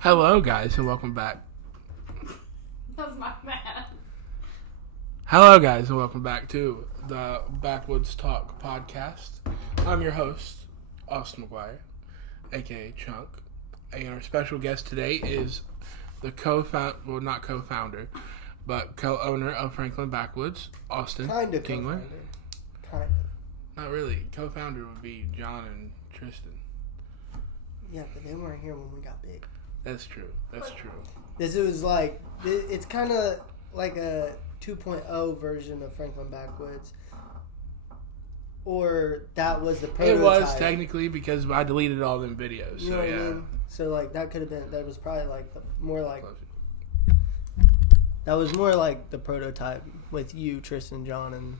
Hello, guys, and welcome back. That was my bad. Hello, guys, and welcome back to the Backwoods Talk podcast. I'm your host, Austin McGuire, a.k.a. Chunk. And our special guest today is the not co-founder, but co-owner of Franklin Backwoods, Austin Kinda Gengler. Kinda. Not really. Co-founder would be John and Tristan. Yeah, but they weren't here when we got big. That's true. This was like, it's kind of like a 2.0 version of Franklin Backwoods. Or that was the prototype. It was technically because I deleted all them videos. You know what I mean? So like that could have been, that was probably like that was more like the prototype with you, Tristan, John, and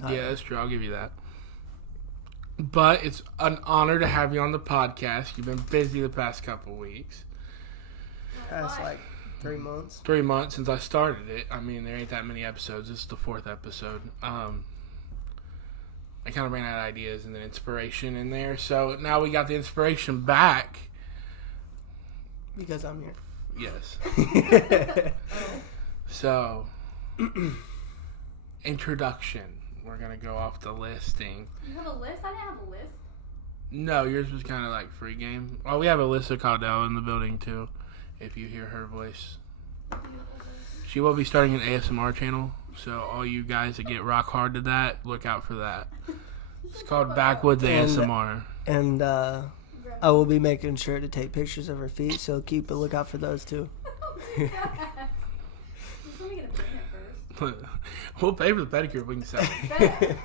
Tyler. Yeah, that's true. I'll give you that. But it's an honor to have you on the podcast. You've been busy the past couple weeks. Past like 3 months. 3 months since I started it. I mean, there ain't that many episodes. This is the 4th episode. I kind of ran out of ideas and the inspiration in there. So now we got the inspiration back. Because I'm here. Yes. So, introduction. We're going to go off the listing. You have a list? I didn't have a list. No, yours was kind of like free game. Oh, we have Alyssa Caudell in the building too, if you hear her voice. She will be starting an ASMR channel, so all you guys that get rock hard to that, look out for that. It's called Backwoods ASMR. And I will be making sure to take pictures of her feet, so keep a lookout for those too. We'll pay for the pedicure if we can sell it. If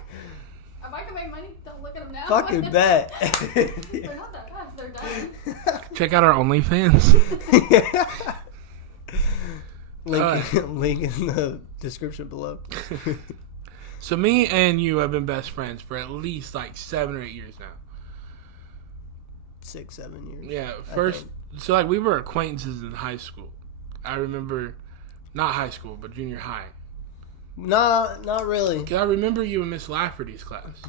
I can make money, don't look at them now. Fucking bet. They're not that bad. They're done. Check out our OnlyFans. Link in the description below. So me and you have been best friends for at least like 7 or 8 years now. 6, 7 years. Yeah, so like we were acquaintances in high school. I remember, not high school, but junior high. No, not really. Cause I remember you in Miss Lafferty's class.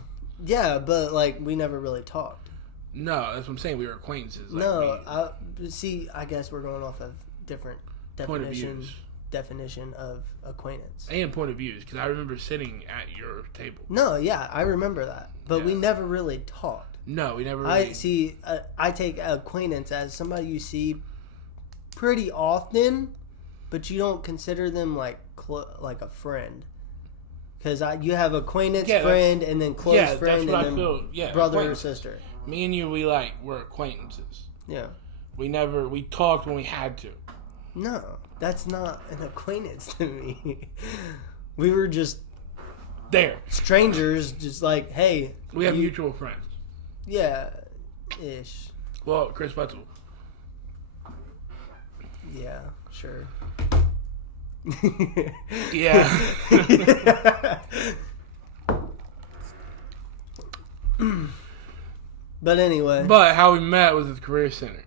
Yeah, but like we never really talked. No, that's what I'm saying. We were acquaintances. Like I guess we're going off of different definition of acquaintance. And point of views, because I remember sitting at your table. No, yeah, I remember that. But we never really talked. No, we never really... I take acquaintance as somebody you see pretty often, but you don't consider them like a friend. Because you have acquaintance, friend, and then close friend, and then brother or sister. Me and you, we're acquaintances. Yeah. We talked when we had to. No, that's not an acquaintance to me. We were just there. Strangers, just like, hey. We have mutual friends. Yeah, ish. Well, Chris Wetzel. Yeah, sure. Yeah. But anyway. But how we met was at the Career Center.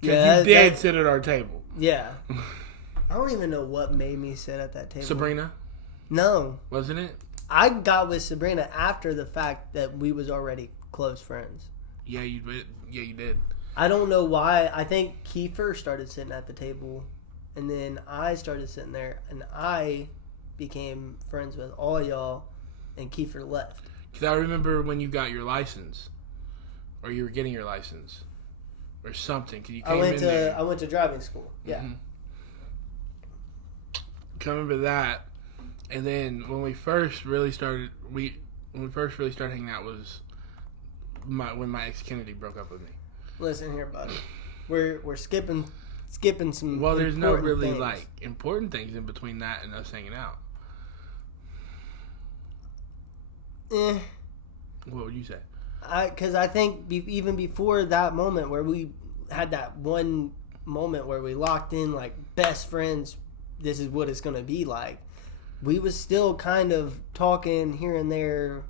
Because you did sit at our table. Yeah. I don't even know what made me sit at that table. Sabrina? No. Wasn't it? I got with Sabrina after the fact that we was already close friends. Yeah, you did. Yeah, you did. I don't know why. I think Kiefer started sitting at the table, and then I started sitting there, and I became friends with all y'all, and Kiefer left. Because I remember when you got your license, or you were getting your license, or something. Cause you came I went to driving school. Yeah. Mm-hmm. I remember that. And then when we first really started hanging out was when my ex Kennedy broke up with me. Listen here, buddy. We're skipping some. Well, there's no really things. like important things in between that and us hanging out. What would you say? Because I think even before that moment where we had that one moment where we locked in like best friends, this is what it's gonna be like. We was still kind of talking here and there,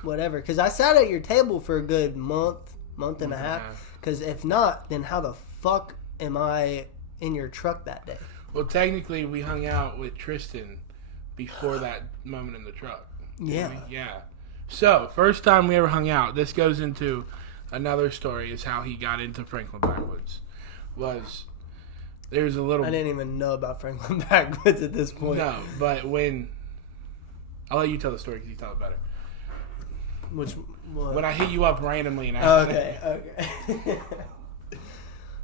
whatever. Because I sat at your table for a good month and a half. Because if not, then how the fuck am I in your truck that day? Well, technically, we hung out with Tristan before that moment in the truck. Yeah. Yeah. So, first time we ever hung out, this goes into another story, is how he got into Franklin Backwoods. was there's a little. I didn't even know about Franklin Backwoods at this point. No, but when I'll let you tell the story because you tell it better. What? When I hit you up randomly and Okay.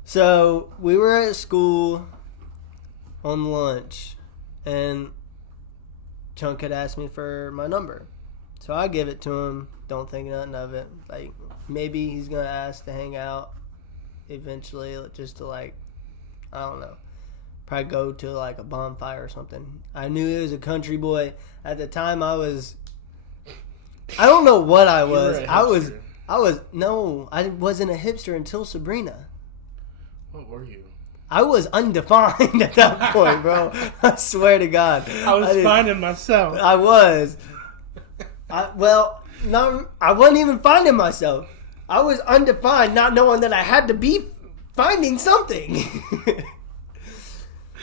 So we were at school on lunch, and Chunk had asked me for my number. So I give it to him, don't think nothing of it. Like, maybe he's going to ask to hang out eventually, just to, like, I don't know, probably go to, like, a bonfire or something. I knew he was a country boy. At the time, I don't know what I was. I wasn't a hipster until Sabrina. What were you? I was undefined at that point, bro. I swear to God. I was finding myself. I was. I wasn't even finding myself. I was undefined, not knowing that I had to be finding something.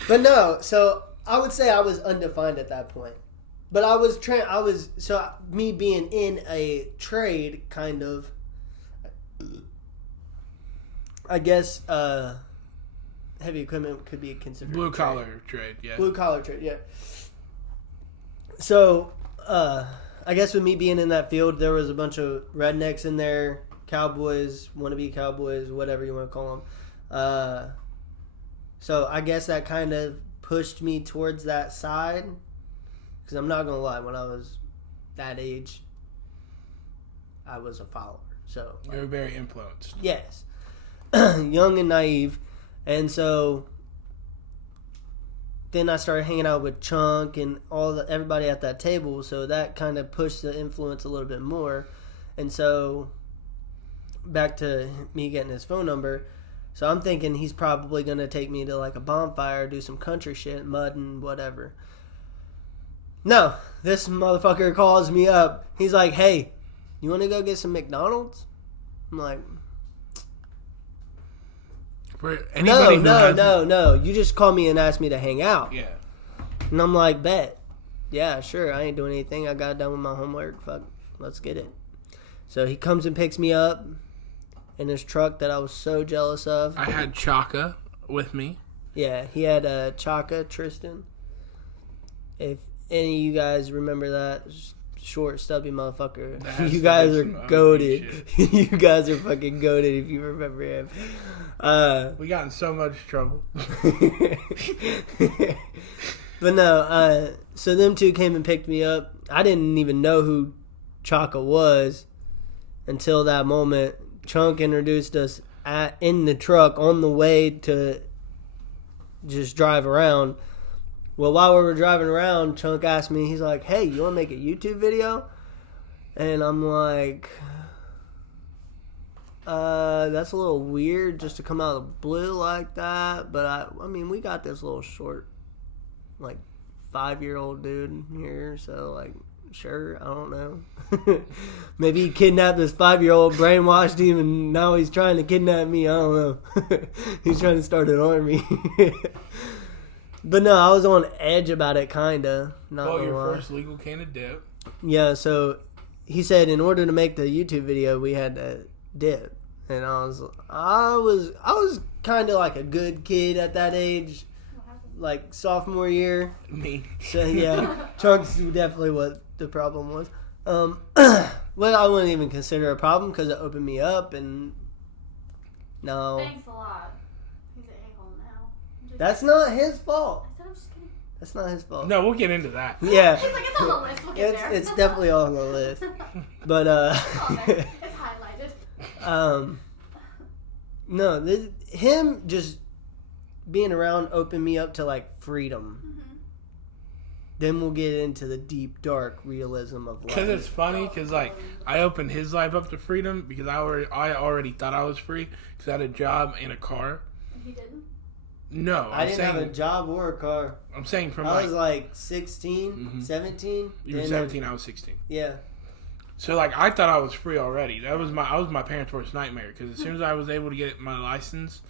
But no, so I would say I was undefined at that point. But me being in a trade, kind of, I guess, heavy equipment could be considered blue collar trade, yeah. Blue collar trade, yeah. So, I guess with me being in that field, there was a bunch of rednecks in there, cowboys, wannabe cowboys, whatever you want to call them. So I guess that kind of pushed me towards that side. Because I'm not going to lie, when I was that age, I was a follower. So you were very influenced. Yes. Young and naive. And so then I started hanging out with Chunk and everybody at that table. So that kind of pushed the influence a little bit more. And so back to me getting his phone number. So I'm thinking he's probably going to take me to like a bonfire, do some country shit, mud and whatever. No, this motherfucker calls me up. He's like, hey, you want to go get some McDonald's? I'm like, no. You just called me and asked me to hang out. Yeah. And I'm like, bet. Yeah, sure. I ain't doing anything. I got done with my homework. Fuck, let's get it. So he comes and picks me up in his truck that I was so jealous of. I had Chaka with me. Yeah, he had Chaka, Tristan. If any of you guys remember that short, stubby motherfucker, you guys are goated. You guys are fucking goated if you remember him. We got in so much trouble. But no, so them two came and picked me up. I didn't even know who Chaka was until that moment. Chunk introduced us in the truck on the way to just drive around. Well, while we were driving around, Chunk asked me, he's like, hey, you want to make a YouTube video? And I'm like, that's a little weird just to come out of the blue like that. But I mean, we got this little short, like 5-year-old dude here. So like, sure, I don't know. Maybe he kidnapped this 5-year-old, brainwashed him, and now he's trying to kidnap me. I don't know. He's trying to start an army. But no, I was on edge about it, kinda. Not your first legal can of dip. Yeah, so he said in order to make the YouTube video, we had to dip, and I was kind of like a good kid at that age, like sophomore year. Me. So yeah, Chunk's definitely what the problem was. Well, I wouldn't even consider it a problem because it opened me up, and no. Thanks a lot. He's an a-hole now. That's not his fault. I said I'm just kidding. That's not his fault. No, we'll get into that. Yeah. He's like, it's on the list. We'll get there. It's definitely on the list. But It's highlighted. No, him just being around opened me up to like freedom. Mm-hmm. Then we'll get into the deep, dark realism of life. Because it's funny, because like I opened his life up to freedom because I already thought I was free because I had a job and a car. He didn't? No, I didn't have a job or a car. I'm saying from I was like 16, 17. You were 17, I was 16. Yeah. So like I thought I was free already. I was my parents' worst nightmare because as soon as I was able to get my license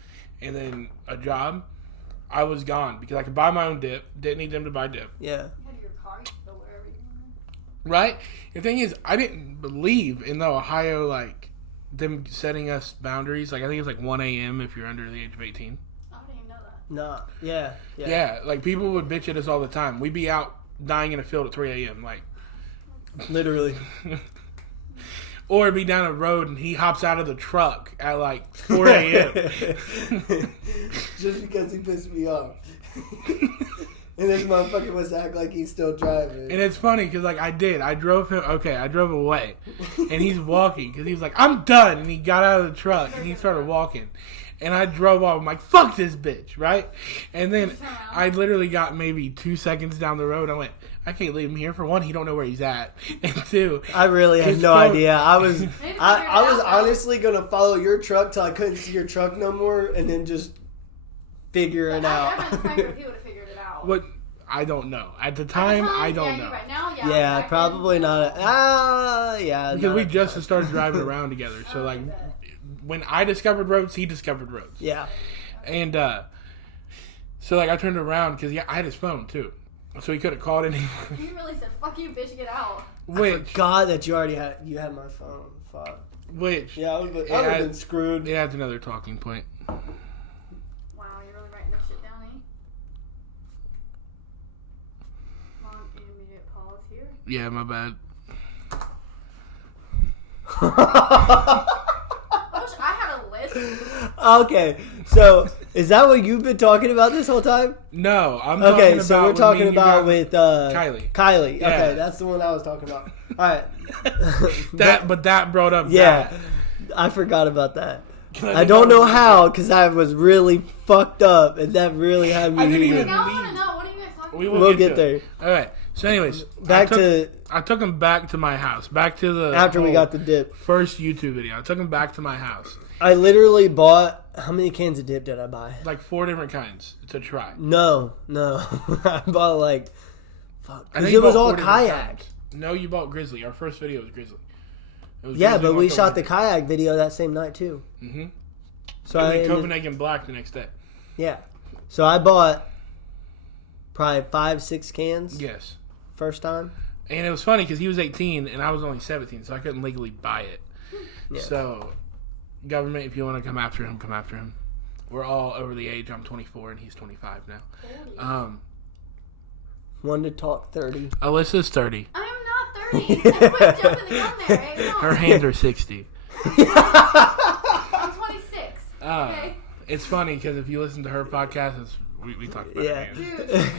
and then a job, I was gone because I could buy my own dip. Didn't need them to buy dip. Yeah. You had your car, you could go wherever you wanted. Right? The thing is, I didn't believe in the Ohio, like, them setting us boundaries. Like, I think it's like 1 a.m. if you're under the age of 18. No. Yeah. Yeah, like people would bitch at us all the time. We'd be out dying in a field at 3 a.m. Like, literally. or be down a road and he hops out of the truck at like 4 a.m. Just because he pissed me off. And this motherfucker wants to act like he's still driving. And it's funny because, like, I drove away. And he's walking because he was like, I'm done. And he got out of the truck and he started walking. And I drove off. I'm like, fuck this bitch, right? And then I literally got maybe 2 seconds down the road. I went, I can't leave him here. For one, he don't know where he's at. And two, I really had no idea. I was honestly going to follow your truck till I couldn't see your truck no more and then just figure it out. I would have figured it out. What? I don't know. At the time, I don't know. Right now, yeah, probably not. Yeah. Because we just started driving around together. So, like, when I discovered roads, he discovered roads. Yeah. And so, like, I turned around because I had his phone, too. So he could have called anyone. He really said, fuck you, bitch, get out. I forgot that you already had my phone. Fuck. Which? Yeah, I would have been screwed. It adds another talking point. Wow, you're really writing this shit down, eh? Come on, intermediate pause here. Yeah, my bad. I wish I had a list. Okay, so is that what you've been talking about this whole time? No, I'm talking about. Okay, so we're talking about with Kylie. Kylie. Yeah. Okay, that's the one I was talking about. All right. But that brought up. Yeah, that. I forgot about that. I don't know how because I was really fucked up, and that really had me. I didn't even I want to know. What are you guys talking about? We'll get there. All right. So, anyways, I took him back to my house, back to the after we got the dip first YouTube video. I took him back to my house. I literally bought. How many cans of dip did I buy? Like 4 different kinds to try. No. I bought like. Fuck. I think it was bought all 4 different kayak. kinds. No, you bought Grizzly. Our first video was Grizzly. Yeah, but we shot the kayak video that same night too. Mm-hmm. So and then Copenhagen Black the next day. Yeah. So I bought probably 5-6 cans. Yes. First time. And it was funny because he was 18 and I was only 17, so I couldn't legally buy it. Yeah. So, government, if you want to come after him, come after him. We're all over the age. I'm 24 and he's 25 now. One to talk 30. Alyssa's 30. I am not 30. I quit jumping the gun there, eh? No. Her hands are 60. I'm 26. Okay. It's funny because if you listen to her podcast, we talk about her hands.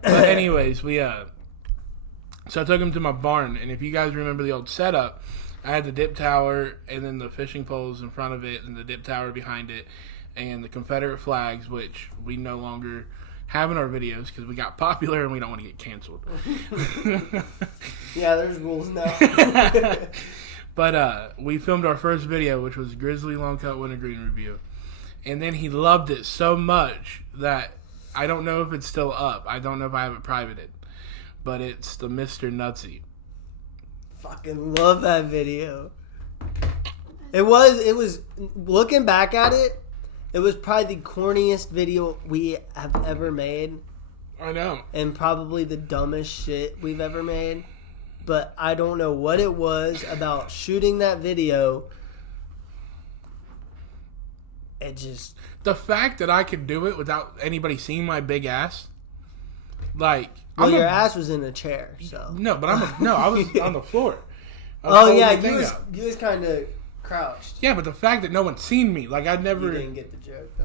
But anyways, so I took him to my barn, and if you guys remember the old setup, I had the dip tower, and then the fishing poles in front of it, and the dip tower behind it, and the Confederate flags, which we no longer have in our videos because we got popular and we don't want to get canceled. Yeah, there's rules now. But we filmed our first video, which was Grizzly Long Cut Wintergreen review, and then he loved it so much that I don't know if it's still up. I don't know if I have it privated, but it's the Mr. Nutsy. Fucking love that video. It was looking back at it, it was probably the corniest video we have ever made. I know. And probably the dumbest shit we've ever made. But I don't know what it was about shooting that video. It just... The fact that I could do it without anybody seeing my big ass, like... Well, your ass was in a chair, so... No, but I was on the floor. Oh, yeah, you was kind of crouched. Yeah, but the fact that no one's seen me, like I'd never... You didn't get the joke, though.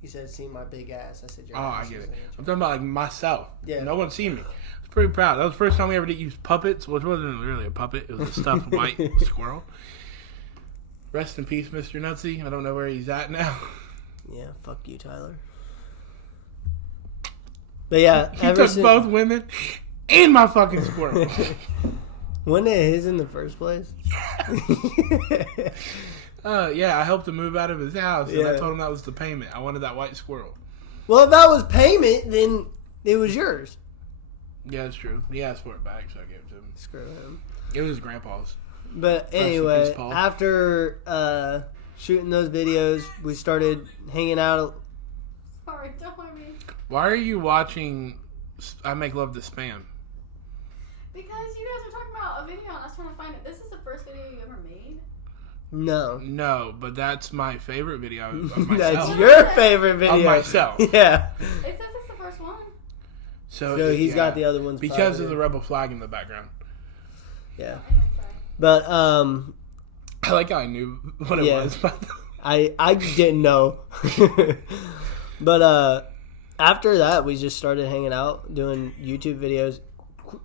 You said, see my big ass. I said, your ass I get it. was in a chair. I'm talking about, like, myself. Yeah. No one's seen me. I was pretty proud. That was the first time we ever did use puppets, which wasn't really a puppet. It was a stuffed white squirrel. Rest in peace, Mr. Nutsy. I don't know where he's at now. Yeah, fuck you, Tyler. But yeah, he took both women and my fucking squirrel. Wasn't it his in the first place? Yeah, I helped him move out of his house, and I told him that was the payment. I wanted that white squirrel. Well, if that was payment, then it was yours. Yeah, that's true. He asked for it back, so I gave it to him. Screw him. It was his grandpa's. But anyway, after shooting those videos, we started hanging out. Sorry, don't mind me. Why are you watching I Make Love to Spam? Because you guys were talking about a video and I was trying to find it. This is the first video you ever made? No. No, but that's my favorite video of myself. That's your favorite video. Of myself. Yeah. It says it's the first one. So He's got the other ones because private. of the rebel flag in the background. Yeah. Anyway, sorry. But I like how I knew what it was. I didn't know. But after that, we just started hanging out, doing YouTube videos.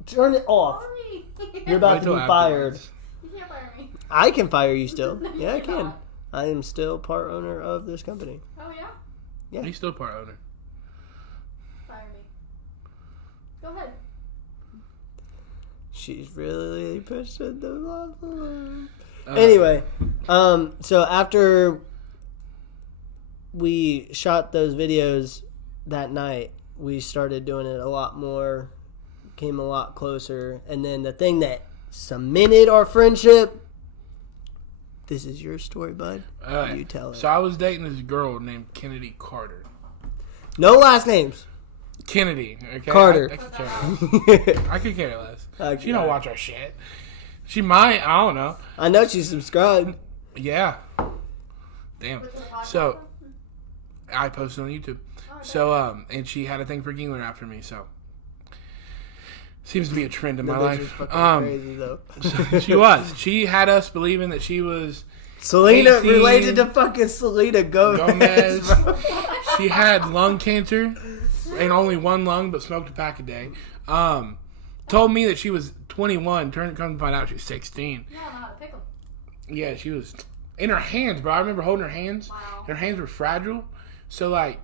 Turn it off. Sorry. You're about to be fired. You can't fire me. I can fire you still. No, Yeah, I you're can. not. I am still part owner of this company. Oh, yeah? Yeah. He's still part owner. Fire me. Go ahead. She's really pushing the envelope. Uh, Anyway, so after we shot those videos that night, we started doing it a lot more, came a lot closer, and then the thing that cemented our friendship. This is your story, bud. You tell it. So I was dating this girl named Kennedy Carter. No last names. Kennedy, okay? Carter. I could care less. I could care less. She don't watch our shit. She might. I don't know. I know she's subscribed. Yeah. Damn. So I posted on YouTube. So and she had a thing for Gengler after me. So seems to be a trend in my life. Crazy though. So she was. She had us believing that she was Selena 18, related to fucking Selena Gomez. She had lung cancer and only one lung, but smoked a pack a day. Told me that she was 21. Come to find out she's 16. You don't know how to pickle. Yeah, she was in her hands, bro. I remember holding her hands. Wow. Her hands were fragile, so like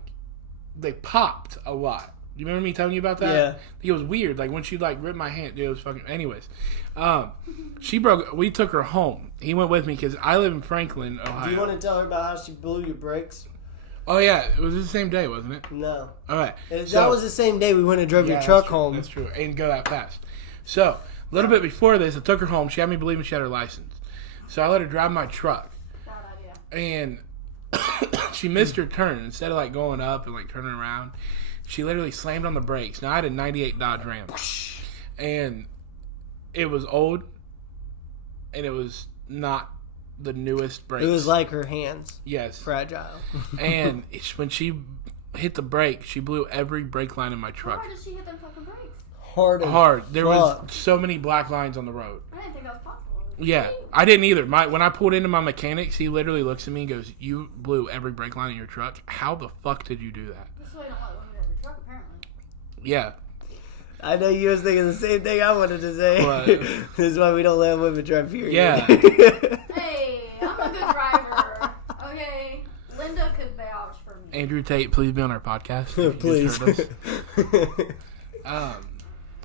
they popped a lot. You remember me telling you about that? Yeah. It was weird. Like when she like ripped my hand, dude, it was fucking. Anyways, we took her home. He went with me because I live in Franklin, Ohio. Do you want to tell her about how she blew your brakes? Oh yeah, it was the same day, wasn't it? No. All right. That was the same day we went and drove your Yeah, truck that's true. home. That's true. And go that fast. So, a little bit before this, I took her home. She had me believing she had her license. So, I let her drive my truck. Bad idea. And she missed her turn. Instead of, like, going up and, like, turning around, she literally slammed on the brakes. Now, I had a 98 Dodge Ram. And it was old. And it was not the newest brakes. It was like her hands. Yes. Fragile. And when she hit the brake, she blew every brake line in my How truck. hard did she hit them fucking brakes? Hard. There was so many black lines on the road. I didn't think that was possible. Yeah, I didn't either. When I pulled into my mechanics, he literally looks at me and goes, "You blew every brake line in your truck. How the fuck did you do that?" This is why you don't let women drive your truck, apparently. Yeah. I know you was thinking the same thing I wanted to say. What? This is why we don't let women drive, period. Yeah. Hey, I'm a good driver. Okay? Linda could vouch for me. Andrew Tate, please be on our podcast. You Please. just heard us.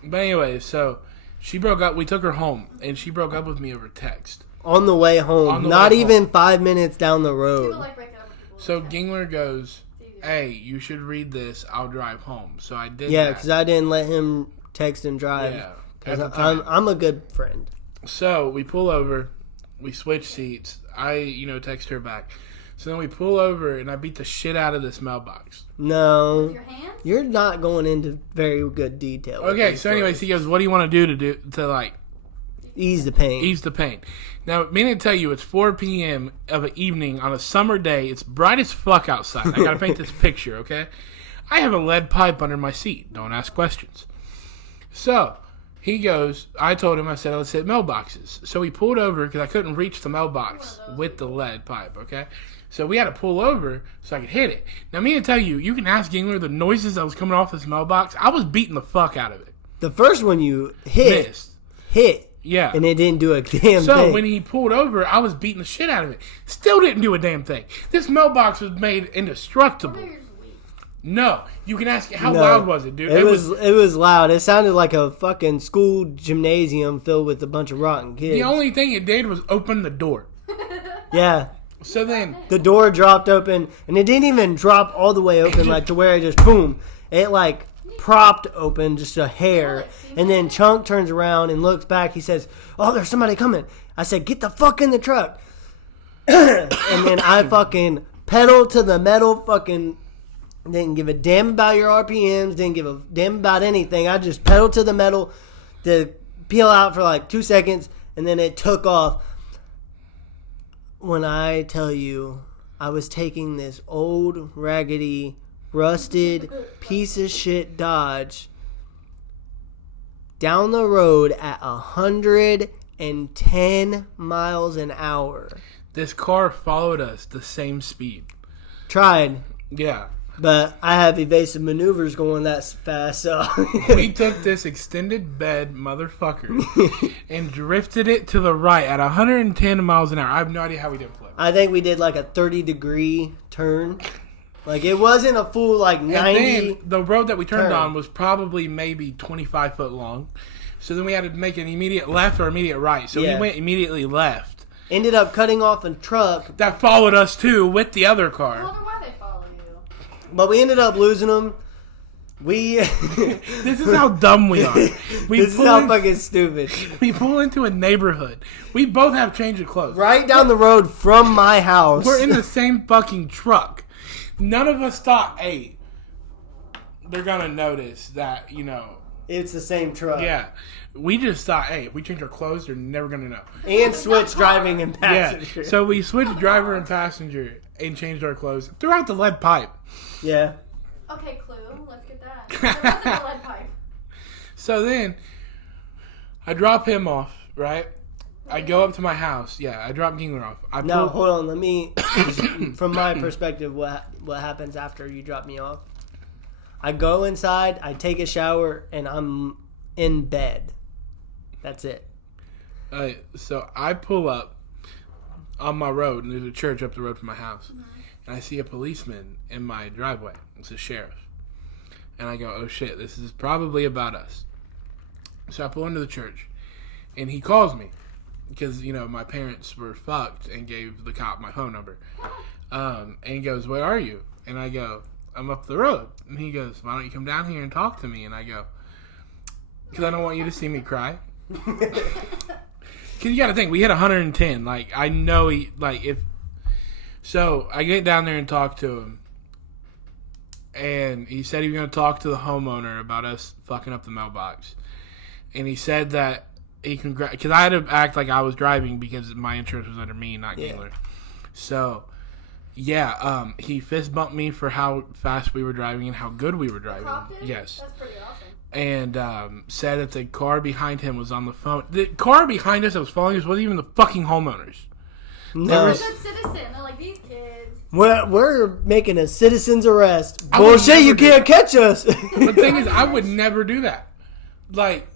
But anyway, so she broke up. We took her home, and she broke up with me over text. On the way home. On the Not way even 5 minutes down the People road. like breaking up with people. So like that. Gengler goes, It's easier. "Hey, you should read this. I'll drive home." So I did. Yeah, that. because I didn't let him text and drive. Yeah. 'Cause At the time. I'm a good friend. So we pull over, we switch seats. I, text her back. So then we pull over, and I beat the shit out of this mailbox. No. With your hands? You're not going into very good detail. with Okay, these so anyways, stories. he goes, "What do you want to do to like Ease the pain. ease the pain?" Now, meaning to tell you, it's 4 p.m. of an evening on a summer day. It's bright as fuck outside. I gotta paint this picture, okay? I have a lead pipe under my seat. Don't ask questions. So he goes, I told him, I said, let's hit mailboxes. So he pulled over because I couldn't reach the mailbox with the lead pipe, okay? So we had to pull over so I could hit it. Now, me to tell you, you can ask Gengler the noises that was coming off this mailbox. I was beating the fuck out of it. The first one you hit, Missed. Yeah. and it didn't do a damn So thing. when he pulled over, I was beating the shit out of it. Still didn't do a damn thing. This mailbox was made indestructible. Maybe you're just weak. No, you can ask how No. loud was it, dude? It was loud. It sounded like a fucking school gymnasium filled with a bunch of rotten kids. the only thing it did was open the door. Yeah. So then, The door dropped open, and it didn't even drop all the way open, like to where it just boom. It like propped open just a hair, and then Chunk turns around and looks back. He says, "Oh, there's somebody coming." I said, "Get the fuck in the truck." And then I fucking pedal to the metal, fucking didn't give a damn about your RPMs, didn't give a damn about anything. I just pedaled to the metal to peel out for like 2 seconds, and then it took off. when I tell you I was taking this old, raggedy, rusted piece of shit Dodge down the road at 110 miles an hour. This car followed us the same speed. Tried. Yeah. But I have evasive maneuvers going that fast, so... We took this extended bed motherfucker and drifted it to the right at 110 miles an hour. I have no idea how we didn't flip. I think we did like a 30-degree turn. Like, it wasn't a full, like, 90... And then the road that we turned turn. on was probably maybe 25 foot long. So then we had to make an immediate left or immediate right. So we went immediately left. Ended up cutting off a truck. That followed us, too, with the other I car. wonder why they follow you. But we ended up losing them. This is how dumb we are. This is how fucking stupid. We pull into a neighborhood. We both have change of clothes. Right down the road from my house. We're in the same fucking truck. None of us thought, hey, they're going to notice that, you know. It's the same truck. Yeah. We just thought, hey, if we change our clothes, they're never going to know. And switch driving and passenger. Yeah. So we switched driver and passenger and changed our clothes throughout the lead pipe. Yeah. Okay, Clue. Let's get that. There wasn't a lead pipe. So then, I drop him off, right? I go up to my house. Yeah, I drop Gengler off. Now, hold on. Let me, from my perspective, what happens after you drop me off. I go inside, I take a shower, and I'm in bed. That's it. So I pull up on my road, and there's a church up the road from my house. And I see a policeman in my driveway. It's a sheriff. And I go, oh shit, this is probably about us. So I pull into the church, and he calls me. Because, you know, my parents were fucked and gave the cop my phone number. And he goes, where are you? And I go, I'm up the road. And he goes, why don't you come down here and talk to me? And I go, because I don't want you to see me cry. Because you got to think, we hit 110. Like, I know he, like, if... So, I get down there and talk to him. And he said he was going to talk to the homeowner about us fucking up the mailbox. And he said that he because I had to act like I was driving because my insurance was under me, not Gengler. So, yeah, he fist bumped me for how fast we were driving and how good we were driving. Cop did? Yes. That's pretty awesome. And said that the car behind him was on the phone. The car behind us that was following us wasn't even the fucking homeowners. No. They're a good citizen. They're like, these kids. We're making a citizen's arrest. Bullshit, you can't catch us. The thing is, I would never do that. Like,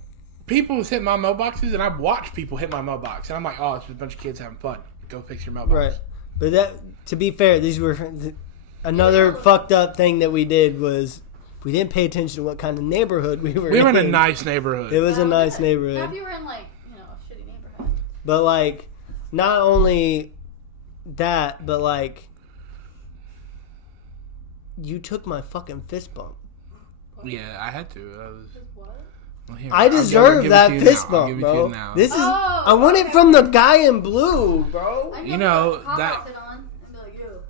people hit my mailboxes, and I've watched people hit my mailbox. And I'm like, oh, it's just a bunch of kids having fun. Go fix your mailbox. Right. But that, to be fair, these were another fucked up thing that we did was we didn't pay attention to what kind of neighborhood we were in. We were in a nice neighborhood. It was a nice Now, neighborhood. if you were in, like, you know, a shitty neighborhood. But, like, not only that, but, like, you took my fucking fist bump. Yeah, I had to. What? Well, here, I deserve that fist bump, bro. This is I want it from the guy in blue, bro. You know, put a that- outfit on and be like, ew.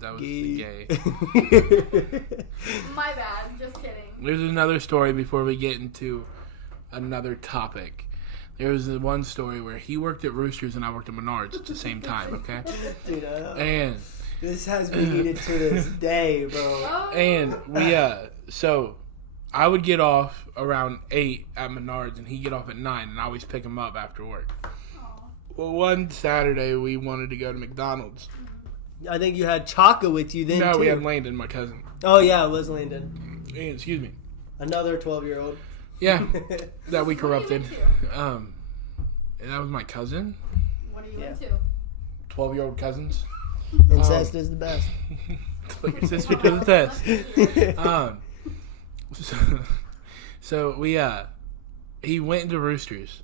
That was gay. My bad. Just kidding. There's another story before we get into another topic. There was one story where he worked at Roosters and I worked at Menards at the same time, okay? Dude, And this has been needed to this day, bro. Oh. and we so I would get off around 8 at Menards and he'd get off at 9 and I always pick him up after work. Aw. Well, one Saturday we wanted to go to McDonald's. I think you had Chaka with you then, No, too. we had Landon, my cousin. Oh, yeah, it was Landon. And, excuse me. Another 12-year-old. Yeah, that we corrupted. What And that was my cousin. are you Yeah. into? 12-year-old cousins. Incest is the best. Put your sister to the test. So we he went into Roosters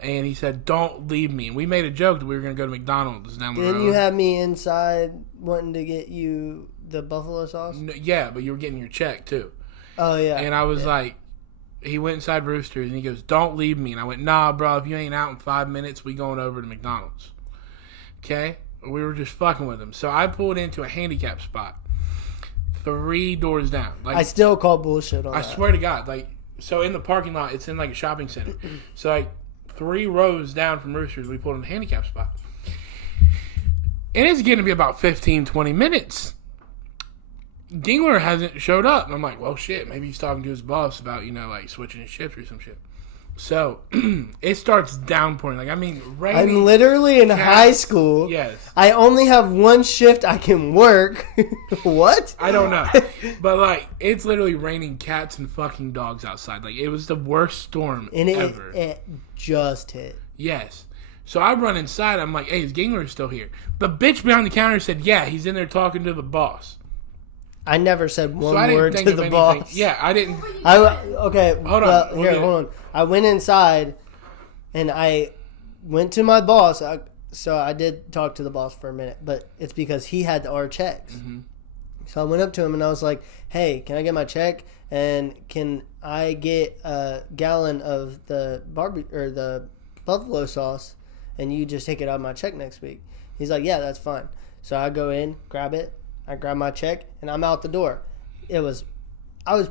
and he said, "Don't leave me." And we made a joke that we were gonna go to McDonald's down the road. Didn't you have me inside wanting to get you the buffalo sauce? Yeah, but you were getting your check too. Oh, yeah. And I was like, he went inside Roosters and he goes, "Don't leave me." And I went, "Nah, bro. If you ain't out in 5 minutes, we going over to McDonald's." Okay. We were just fucking with him. So I pulled into a handicap spot 3 doors down. Like, I still call bullshit on I that. swear to God, like, so in the parking lot, it's in like a shopping center. So like 3 rows down from Roosters. We pulled in the handicap spot. And it's getting to be about 15, 20 minutes. Gengler hasn't showed up. And I'm like, well, shit, maybe he's talking to his boss about, like switching his shifts or some shit. So, it starts downpouring. Raining. I'm literally in high school. Yes. I only have one shift I can work. What? I don't know. But, it's literally raining cats and fucking dogs outside. It was the worst storm ever. It just hit. Yes. So I run inside. I'm like, hey, is Gengler still here? The bitch behind the counter said, yeah, he's in there talking to the boss. I never said one word to the boss. Yeah, I didn't. Okay, hold on. I went inside, and I went to my boss. So I did talk to the boss for a minute, but it's because he had our checks. Mm-hmm. So I went up to him, and I was like, hey, can I get my check? And can I get a gallon of the the buffalo sauce, and you just take it out of my check next week? He's like, yeah, that's fine. So I go in, grab it. I grab my check, and I'm out the door. I was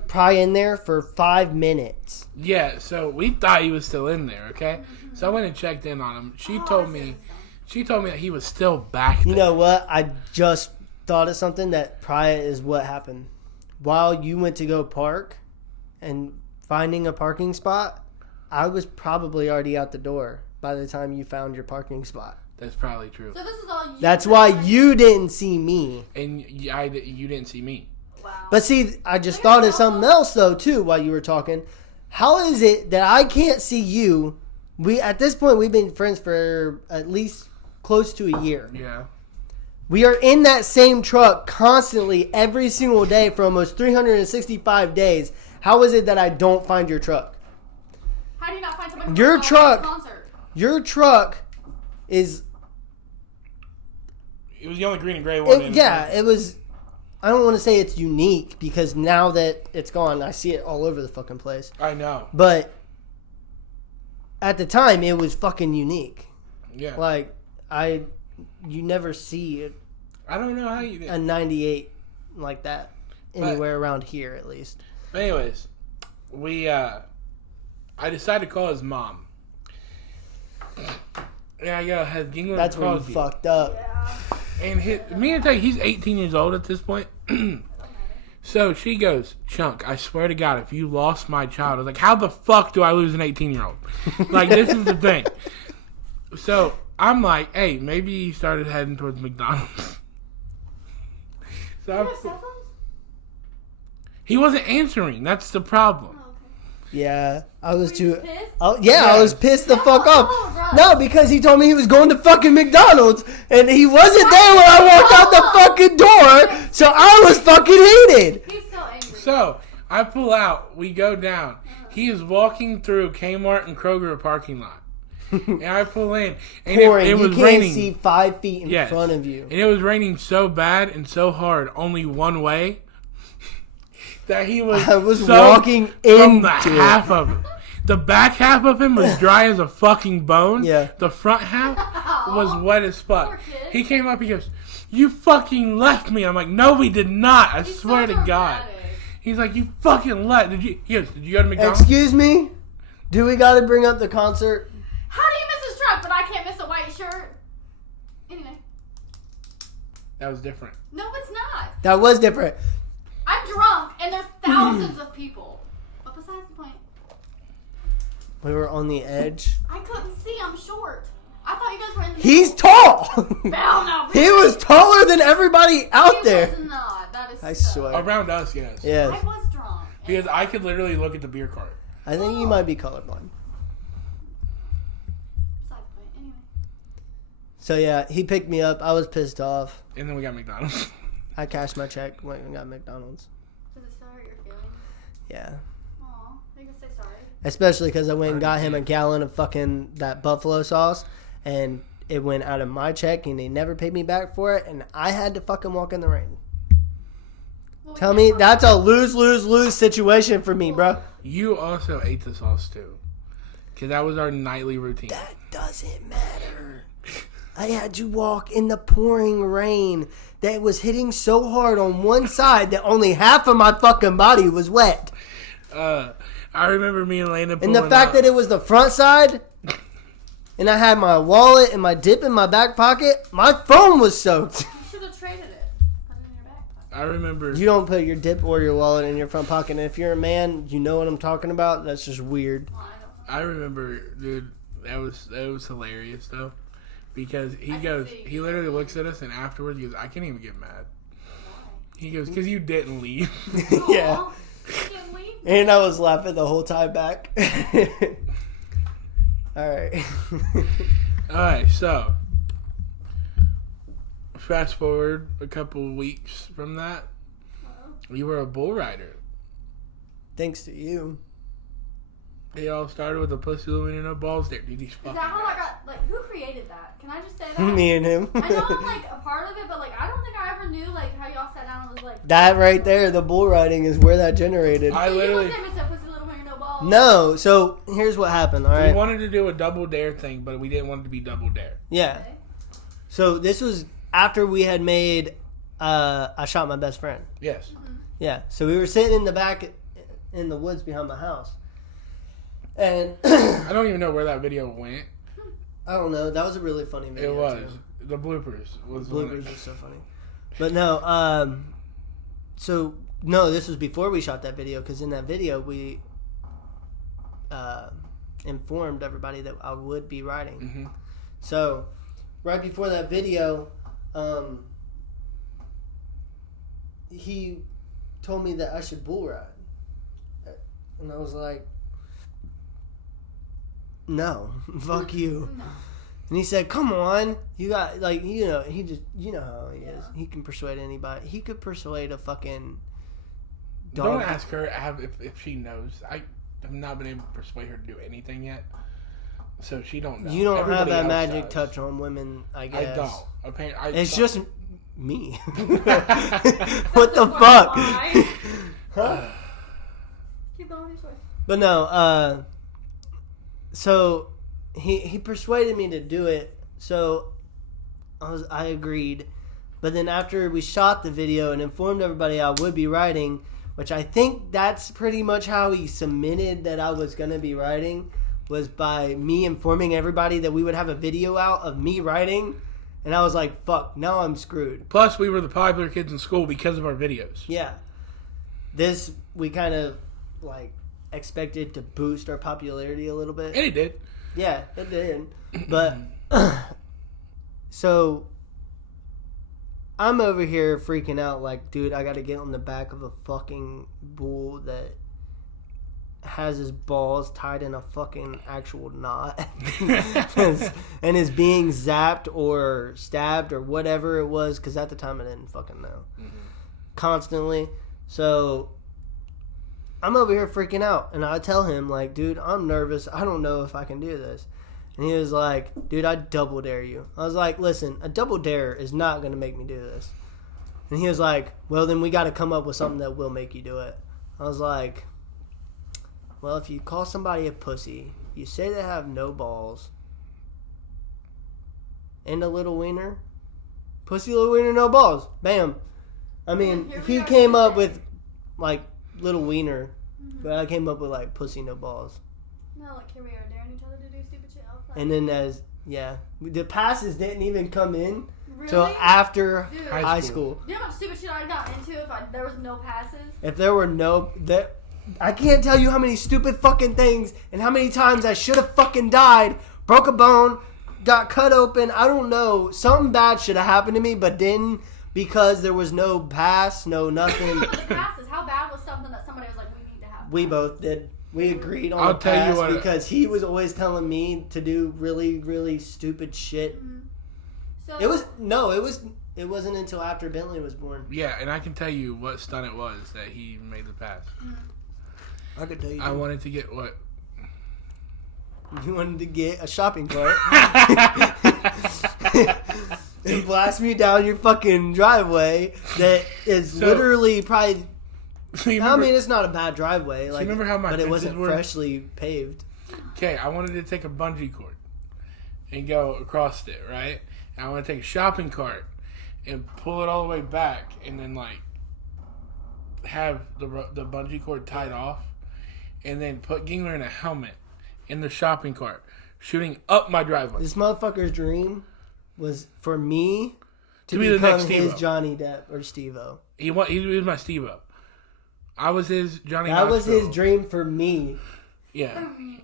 probably in there for 5 minutes. Yeah, so we thought he was still in there, okay? So I went and checked in on him. She told me that he was still back there. You know what? I just thought of something that probably is what happened. While you went to go park and finding a parking spot, I was probably already out the door by the time you found your parking spot. That's probably true. So this is all you. That's why you didn't see me. And you didn't see me. Wow. But see, I just thought of something else, though, too, while you were talking. How is it that I can't see you? At this point, we've been friends for at least close to a year. Yeah. We are in that same truck constantly every single day for almost 365 days. How is it that I don't find your truck? How do you not find somebody? Your truck is... It was the only green and gray one. It was... I don't want to say it's unique because now that it's gone, I see it all over the fucking place. I know. But at the time, it was fucking unique. Yeah. You never see it. I don't know how you did. A 98 like that anywhere around here, at least. But anyways, I decided to call his mom. Yeah, has Gengler That's where you fucked up. Yeah. And me and tell you, he's 18 years old at this point. So she goes, Chunk, I swear to God, if you lost my child, I was like, how the fuck do I lose an 18-year-old? This is the thing. So I'm like, hey, maybe he started heading towards McDonald's. He wasn't answering. That's the problem. Yeah, I was too. Pissed? Oh, yeah, I was pissed the fuck off. No, because he told me he was going to fucking McDonald's, and he wasn't there when I walked out the fucking door. So I was fucking heated. He's so angry. So I pull out. We go down. He is walking through Kmart and Kroger parking lot, and I pull in, and it was you raining. Can't see 5 feet in front of you, and it was raining so bad and so hard, only one way. That I was walking into the half of him. The back half of him was dry as a fucking bone. Yeah. The front half was wet as fuck. He came up, he goes, you fucking left me. I'm like, no, we did not. I swear to God. He's like, you fucking left. He goes, did you go to McDonald's? Excuse me? Do we got to bring up the concert? How do you miss his truck, but I can't miss a white shirt? Anyway. That was different. No, it's not. That was different. I'm drunk, and there's thousands of people. But besides the point. We were on the edge. I couldn't see. I'm short. I thought you guys were in the He's tall! Hell no. He was taller than everybody out there. He was not. That is I so. swear. Around us, yes. Yes. I was drunk. Because I could literally look at the beer cart. I think you might be colorblind. Besides the point. Anyway. So yeah, he picked me up. I was pissed off. And then we got McDonald's. I cashed my check, went and got McDonald's. Does it still hurt your feelings? Yeah. Aw. Are you gonna say sorry? Especially because I went and got him a gallon of fucking that buffalo sauce, and it went out of my check, and they never paid me back for it, and I had to fucking walk in the rain. Well, Tell me, that's a lose-lose-lose situation for me, bro. You also ate the sauce too. Because that was our nightly routine. That doesn't matter. I had to walk in the pouring rain that was hitting so hard on one side that only half of my fucking body was wet. I remember me and Lana And the fact that it was the front side, and I had my wallet and my dip in my back pocket, my phone was soaked. You should have traded it. Put it in your back pocket. I remember. You don't put your dip or your wallet in your front pocket. And if you're a man, you know what I'm talking about. That's just weird. Well, I remember, dude. That was hilarious though, because he literally looks at us, and afterwards he goes, "I can't even get mad." He goes, "Because you didn't leave." Yeah. Aw, you can't leave. And I was laughing the whole time back. All right. All right, so fast forward a couple of weeks from that, you were a bull rider. Thanks to you. It all started with a pussy living in no balls there. Dude, these Is fucking that how I guys. got, like, who created that? Can I just say that? Me and him. I know I'm, like, a part of it, but, like, I don't think I ever knew, like, how y'all sat down and was like... That right there, the bull riding, is where that generated. I literally... You looked at me and said, pussy little finger, no balls. No, so here's what happened, all We right? wanted to do a double dare thing, but we didn't want it to be double dare. Yeah. Okay. So this was after we had made I Shot My Best Friend. Yes. Yeah. So we were sitting in the back in the woods behind my house. And I don't even know where that video went. I don't know. That was a really funny video. It was. too. The bloopers. Was the one Bloopers that- were so funny. But no, so no, this was before we shot that video, because in that video we informed everybody that I would be riding. Mhm. So right before that video, he told me that I should bull ride, and I was like, "No, fuck you." No. And he said, "Come on, you got like he just how he is. He can persuade anybody. He could persuade a fucking dog." Don't ask her if she knows. I have not been able to persuade her to do anything yet, so she don't know. You don't Everybody have that else magic does. touch on women, I I guess. don't. Apparently, It's don't. just me. That's What the a fuck? lie. Huh? Keep going this way. But no, so he persuaded me to do it. So I agreed. But then after we shot the video and informed everybody I would be riding, which I think that's pretty much how he submitted that I was going to be riding, was by me informing everybody that we would have a video out of me riding. And I was like, fuck, now I'm screwed. Plus, we were the popular kids in school because of our videos. Yeah. This, we kind of, like, expected to boost our popularity a little bit. And it did. Yeah, it did. But, so, I'm over here freaking out like, dude, I gotta get on the back of a fucking bull that has his balls tied in a fucking actual knot and is being zapped or stabbed or whatever it was, because at the time I didn't fucking know. Constantly. So I'm over here freaking out, and I tell him, like, dude, I'm nervous. I don't know if I can do this. And he was like, dude, I double dare you. I was like, listen, a double dare is not going to make me do this. And he was like, well, then we got to come up with something that will make you do it. I was like, well, if you call somebody a pussy, you say they have no balls and a little wiener, pussy, little wiener, no balls. Bam. I mean, Here we he are came up today. with, like, little wiener, but I came up with, like, pussy, no balls. No, like, here we are daring each other to do stupid shit outside. And then the passes didn't even come in Really? till after Dude. high school. Do you know how much stupid shit I got into if there was no passes? If there were I can't tell you how many stupid fucking things and how many times I should have fucking died, broke a bone, got cut open. I don't know. Something bad should have happened to me, but didn't, because there was no pass, no nothing. The passes. How bad was something that somebody was like, we need to have? We both did. We agreed on I'll the tell you pass what- because he was always telling me to do really, really stupid shit. So It wasn't until after Bentley was born. Yeah, and I can tell you what stunt it was that he made the pass. I could tell you. I wanted to get what? You wanted to get a shopping cart and blast me down your fucking driveway that is So- literally probably. So you I remember, mean, it's not a bad driveway. Like, remember how my but it fences wasn't were? freshly paved. okay, I wanted to take a bungee cord and go across it, right? And I want to take a shopping cart and pull it all the way back, and then like have the bungee cord tied off, and then put Gengler in a helmet in the shopping cart, shooting up my driveway. This motherfucker's dream was for me to be the become next his Steve-O. Johnny Depp or Steve-O. He was my Steve-O. I was his Johnny That was Knoxville. his dream for me. Yeah. For me.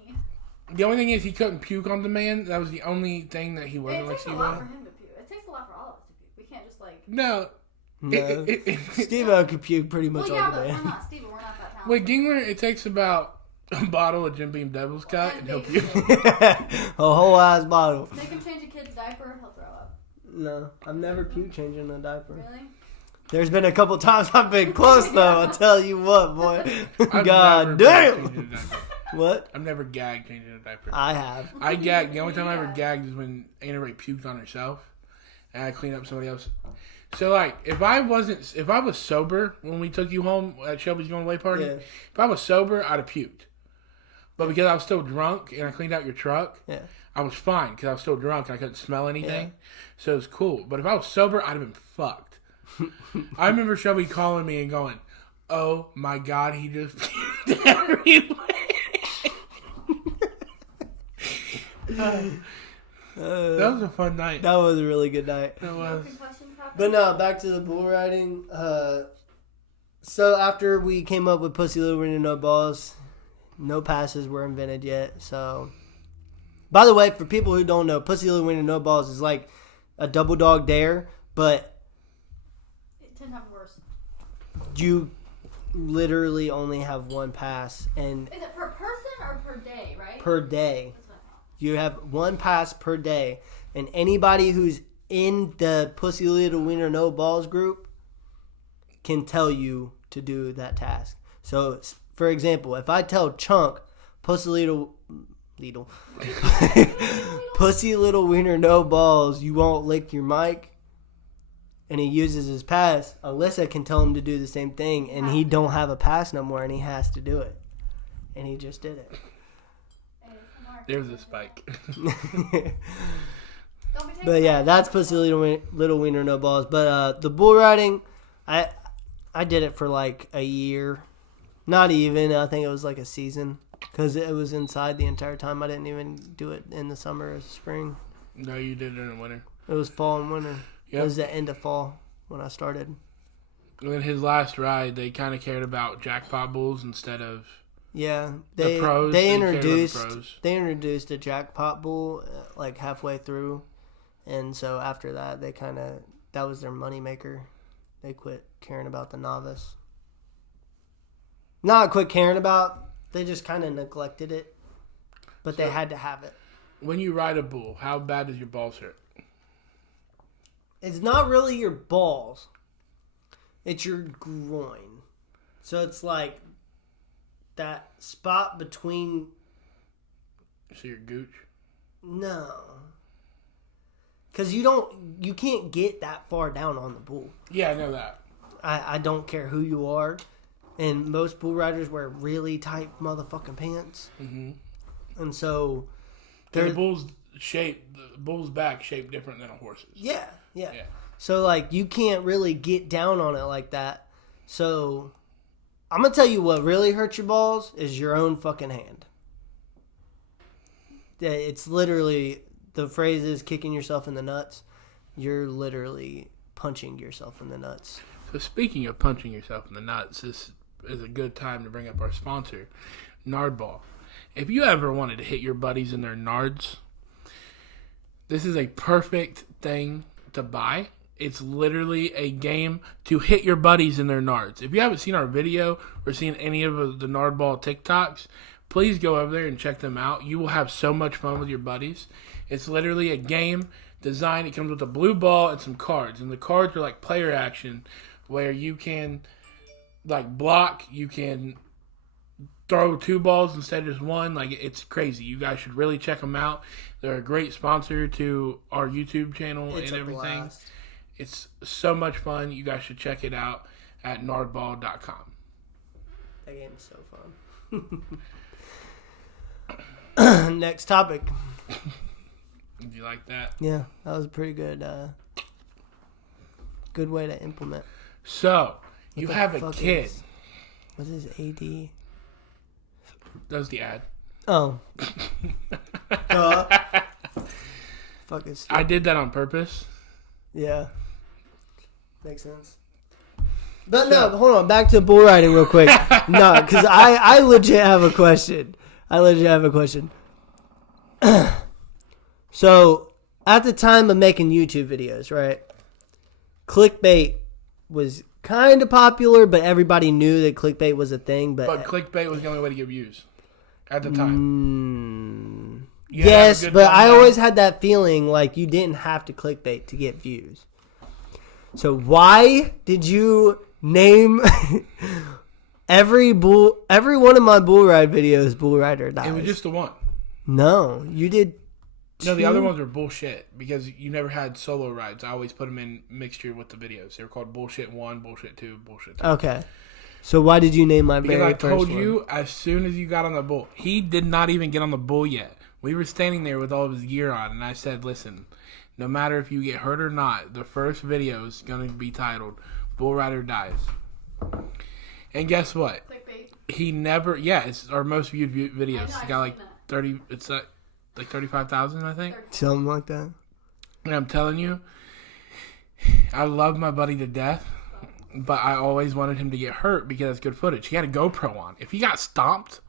The only thing is he couldn't puke on demand. That was the only thing that he wasn't It like takes a lot Steve-O. for him to puke. It takes a lot for all of us to puke. We can't just like. No. No. Steve-O could puke pretty much Well, yeah, all but the we're day. not Steve. We're not that talented. With Gengler, it takes about a bottle of Jim Beam Devil's Cut and he'll puke. A whole ass bottle. Make him change a kid's diaper. He'll throw up. No, I've never puked changing a diaper. Really? There's been a couple times I've been close though. I'll tell you what, boy. I've God never damn. changed a diaper. What? I've never gagged changing a diaper. I have. I gagged. The only time I ever gagged is when Anna Ray puked on herself, and I cleaned up somebody else. So like, if I was sober when we took you home at Shelby's going away party, Yeah. if I was sober, I'd have puked. But because I was still drunk and I cleaned out your truck, Yeah. I was fine because I was still drunk and I couldn't smell anything. Yeah. So it was cool. But if I was sober, I'd have been fucked. I remember Shelby calling me and going, "Oh my God, he just puked everywhere." That was a fun night. That was a really good night. That was. Concussions happen? But no, back to the bull riding. So after we came up with Pussy Little Wiener No Balls, no passes were invented yet. So, by the way, for people who don't know, Pussy Little Wiener No Balls is like a double dog dare, but 10 times worse. you literally only have one pass and Is it per person or per day, right? per day. That's what I thought. You have one pass per day, and anybody who's in the Pussy Little Wiener No Balls group can tell you to do that task. So, for example, if I tell Chunk, Pussy Little Pussy Little Wiener No Balls, you won't lick your mic, and he uses his pass, Alyssa can tell him to do the same thing, and he don't have a pass no more, and he has to do it. And he just did it. There's a spike. Don't be taking But yeah, that. that's Pussy Little Wiener No Balls. But the bull riding, I did it for like a year. Not even. I think it was like a season. Because it was inside the entire time. I didn't even do it in the summer or spring. No, you did it in the winter. It was fall and winter. Yep. It was the end of fall when I started. And then his last ride, they kind of cared about jackpot bulls instead of Yeah, the pros. they cared about the introduced pros. they introduced a jackpot bull like halfway through, and so after that that was their moneymaker. They quit caring about the novice. Not quit caring about. They just kind of neglected it, but they had to have it. When you ride a bull, how bad does your balls hurt? It's not really your balls. It's your groin. So it's like that spot between. So your gooch? No. Because you can't get that far down on the bull. Yeah, I know that. I don't care who you are. And most bull riders wear really tight motherfucking pants. Mm-hmm. And so. The bull's back shaped different than a horse's. Yeah. Yeah. So, like, you can't really get down on it like that. So, I'm going to tell you what really hurts your balls is your own fucking hand. It's literally, the phrase is kicking yourself in the nuts. You're literally punching yourself in the nuts. So speaking of punching yourself in the nuts, this is a good time to bring up our sponsor, Nardball. If you ever wanted to hit your buddies in their nards, this is a perfect thing to buy. It's literally a game to hit your buddies in their nards. If you haven't seen our video or seen any of the Nardball TikToks, please go over there and check them out. You will have so much fun with your buddies. It's literally a game designed. It comes with a blue ball and some cards. And the cards are like player action where you can like block, you can throw two balls instead of just one. Like, it's crazy. You guys should really check them out. They're a great sponsor to our YouTube channel and everything. Blast. It's so much fun. You guys should check it out at nardball.com. That game is so fun. Next topic. If you like that. Yeah, that was a pretty good good way to implement. So, you What have the a fuck kid. What is AD? That was the ad. Oh. Fucking I did that on purpose. Yeah. Makes sense. But no, hold on. Back to bull riding real quick. No, because I legit have a question. So, at the time of making YouTube videos, right? Clickbait was kind of popular, but everybody knew that clickbait was a thing. But clickbait was the only way to get views at the time. Yes, but I always had that feeling like you didn't have to clickbait to get views. So why did you name every one of my bull ride videos Bull Rider Dies? It was just the one. No, you did. No, the other ones were bullshit because you never had solo rides. I always put them in mixture with the videos. They were called Bullshit 1, Bullshit 2, Bullshit 3. Okay. So why did you name my because very I told first you one? as soon as you got on the bull. He did not even get on the bull yet. We were standing there with all of his gear on, and I said, listen, no matter if you get hurt or not, the first video is going to be titled Bull Rider Dies. And guess what? Clickbait. He never, it's our most viewed videos. I know, It's got like I've seen 30, it's like 35,000, I think. Something like that. And I'm telling you, I love my buddy to death, but I always wanted him to get hurt because it's good footage. He had a GoPro on. If he got stomped,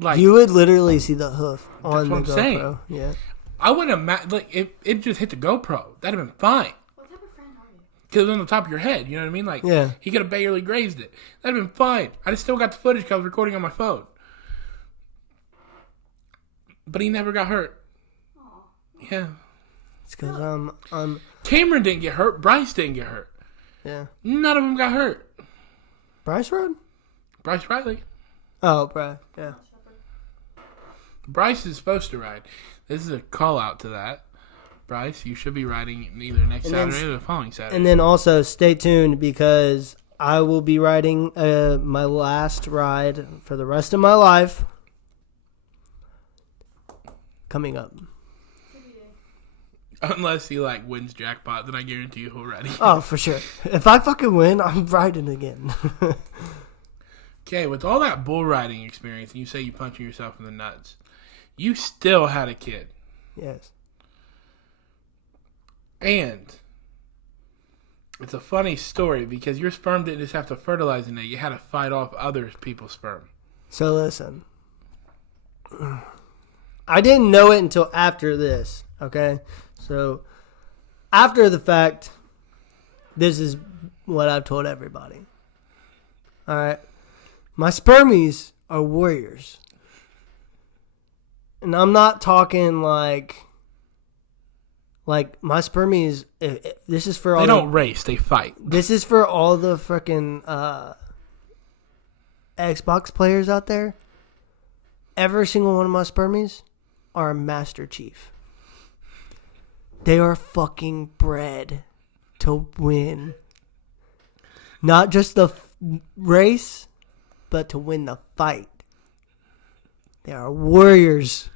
like You would literally see the hoof on the what I'm GoPro. saying. Yeah. I wouldn't have, like, it just hit the GoPro. That'd have been fine. What type of friend are you? Because it was on the top of your head, you know what I mean? Like, Yeah. he could have barely grazed it. That'd have been fine. I just still got the footage because I was recording on my phone. But he never got hurt. Aw. Yeah. It's because I'm Cameron didn't get hurt. Bryce didn't get hurt. yeah. None of them got hurt. Bryce Road? Bryce Riley. Oh, Bryce. Yeah. Bryce is supposed to ride. This is a call out to that. Bryce, you should be riding either next Saturday or the following Saturday. And then also stay tuned because I will be riding my last ride for the rest of my life coming up. Unless he like wins jackpot, then I guarantee you he'll ride again. Oh, for sure. If I fucking win, I'm riding again. Okay, with all that bull riding experience, and you say you punching yourself in the nuts, you still had a kid. Yes. And it's a funny story because your sperm didn't just have to fertilize in it. You had to fight off other people's sperm. So listen. I didn't know it until after this, okay? So after the fact, this is what I've told everybody. All right? My spermies are warriors. And I'm not talking like my spermies, this is for all They don't race, they fight. This is for all the freaking Xbox players out there. Every single one of my spermies are a Master Chief. They are fucking bred to win. Not just the race, but to win the fight. They are warriors.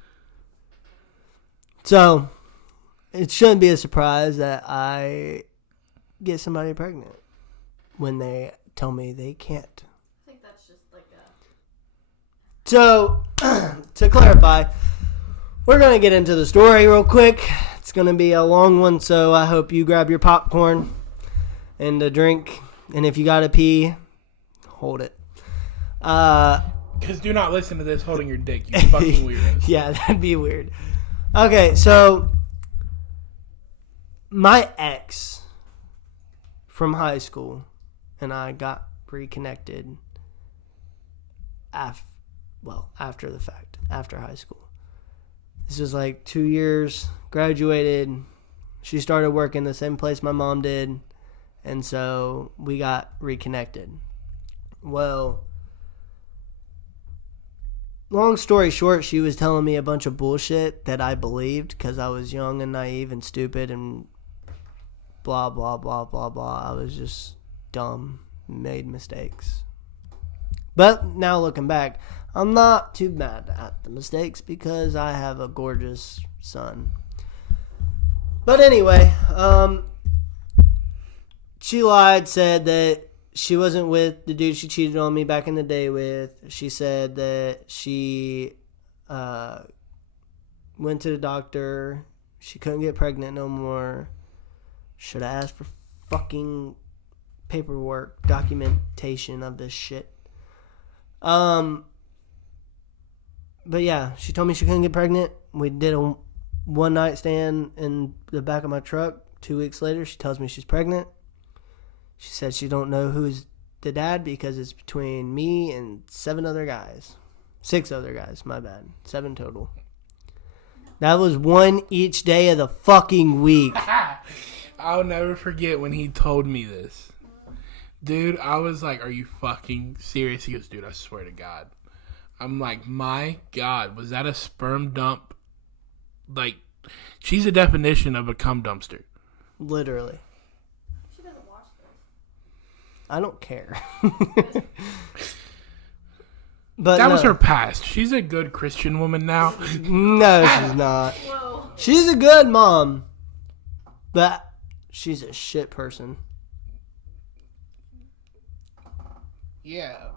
So, it shouldn't be a surprise that I get somebody pregnant when they tell me they can't. I think that's just like a... So, to clarify, we're going to get into the story real quick. It's going to be a long one, so I hope you grab your popcorn and a drink. And if you got to pee, hold it. Because do not listen to this holding your dick, you fucking weirdos. Yeah, that'd be weird. Okay, so my ex from high school and I got reconnected after the fact, after high school. This was like 2 years, graduated. She started working the same place my mom did, and so we got reconnected. Well, long story short, she was telling me a bunch of bullshit that I believed because I was young and naive and stupid and blah, blah, blah, blah, blah. I was just dumb, made mistakes. But now looking back, I'm not too mad at the mistakes because I have a gorgeous son. But anyway, she lied, said that she wasn't with the dude she cheated on me back in the day with. She said that she went to the doctor. She couldn't get pregnant no more. Should have asked for fucking paperwork, documentation of this shit. But yeah, she told me she couldn't get pregnant. We did a one night stand in the back of my truck. 2 weeks later, she tells me she's pregnant. She said she don't know who's the dad because it's between me and 6 other guys, my bad. 7 total. That was one each day of the fucking week. I'll never forget when he told me this. Dude, I was like, are you fucking serious? He goes, dude, I swear to God. I'm like, my God, was that a sperm dump? Like, she's a definition of a cum dumpster. Literally. She doesn't watch this. I don't care. But that was her past. She's a good Christian woman now. No, she's not. Whoa. She's a good mom, but she's a shit person. Yeah.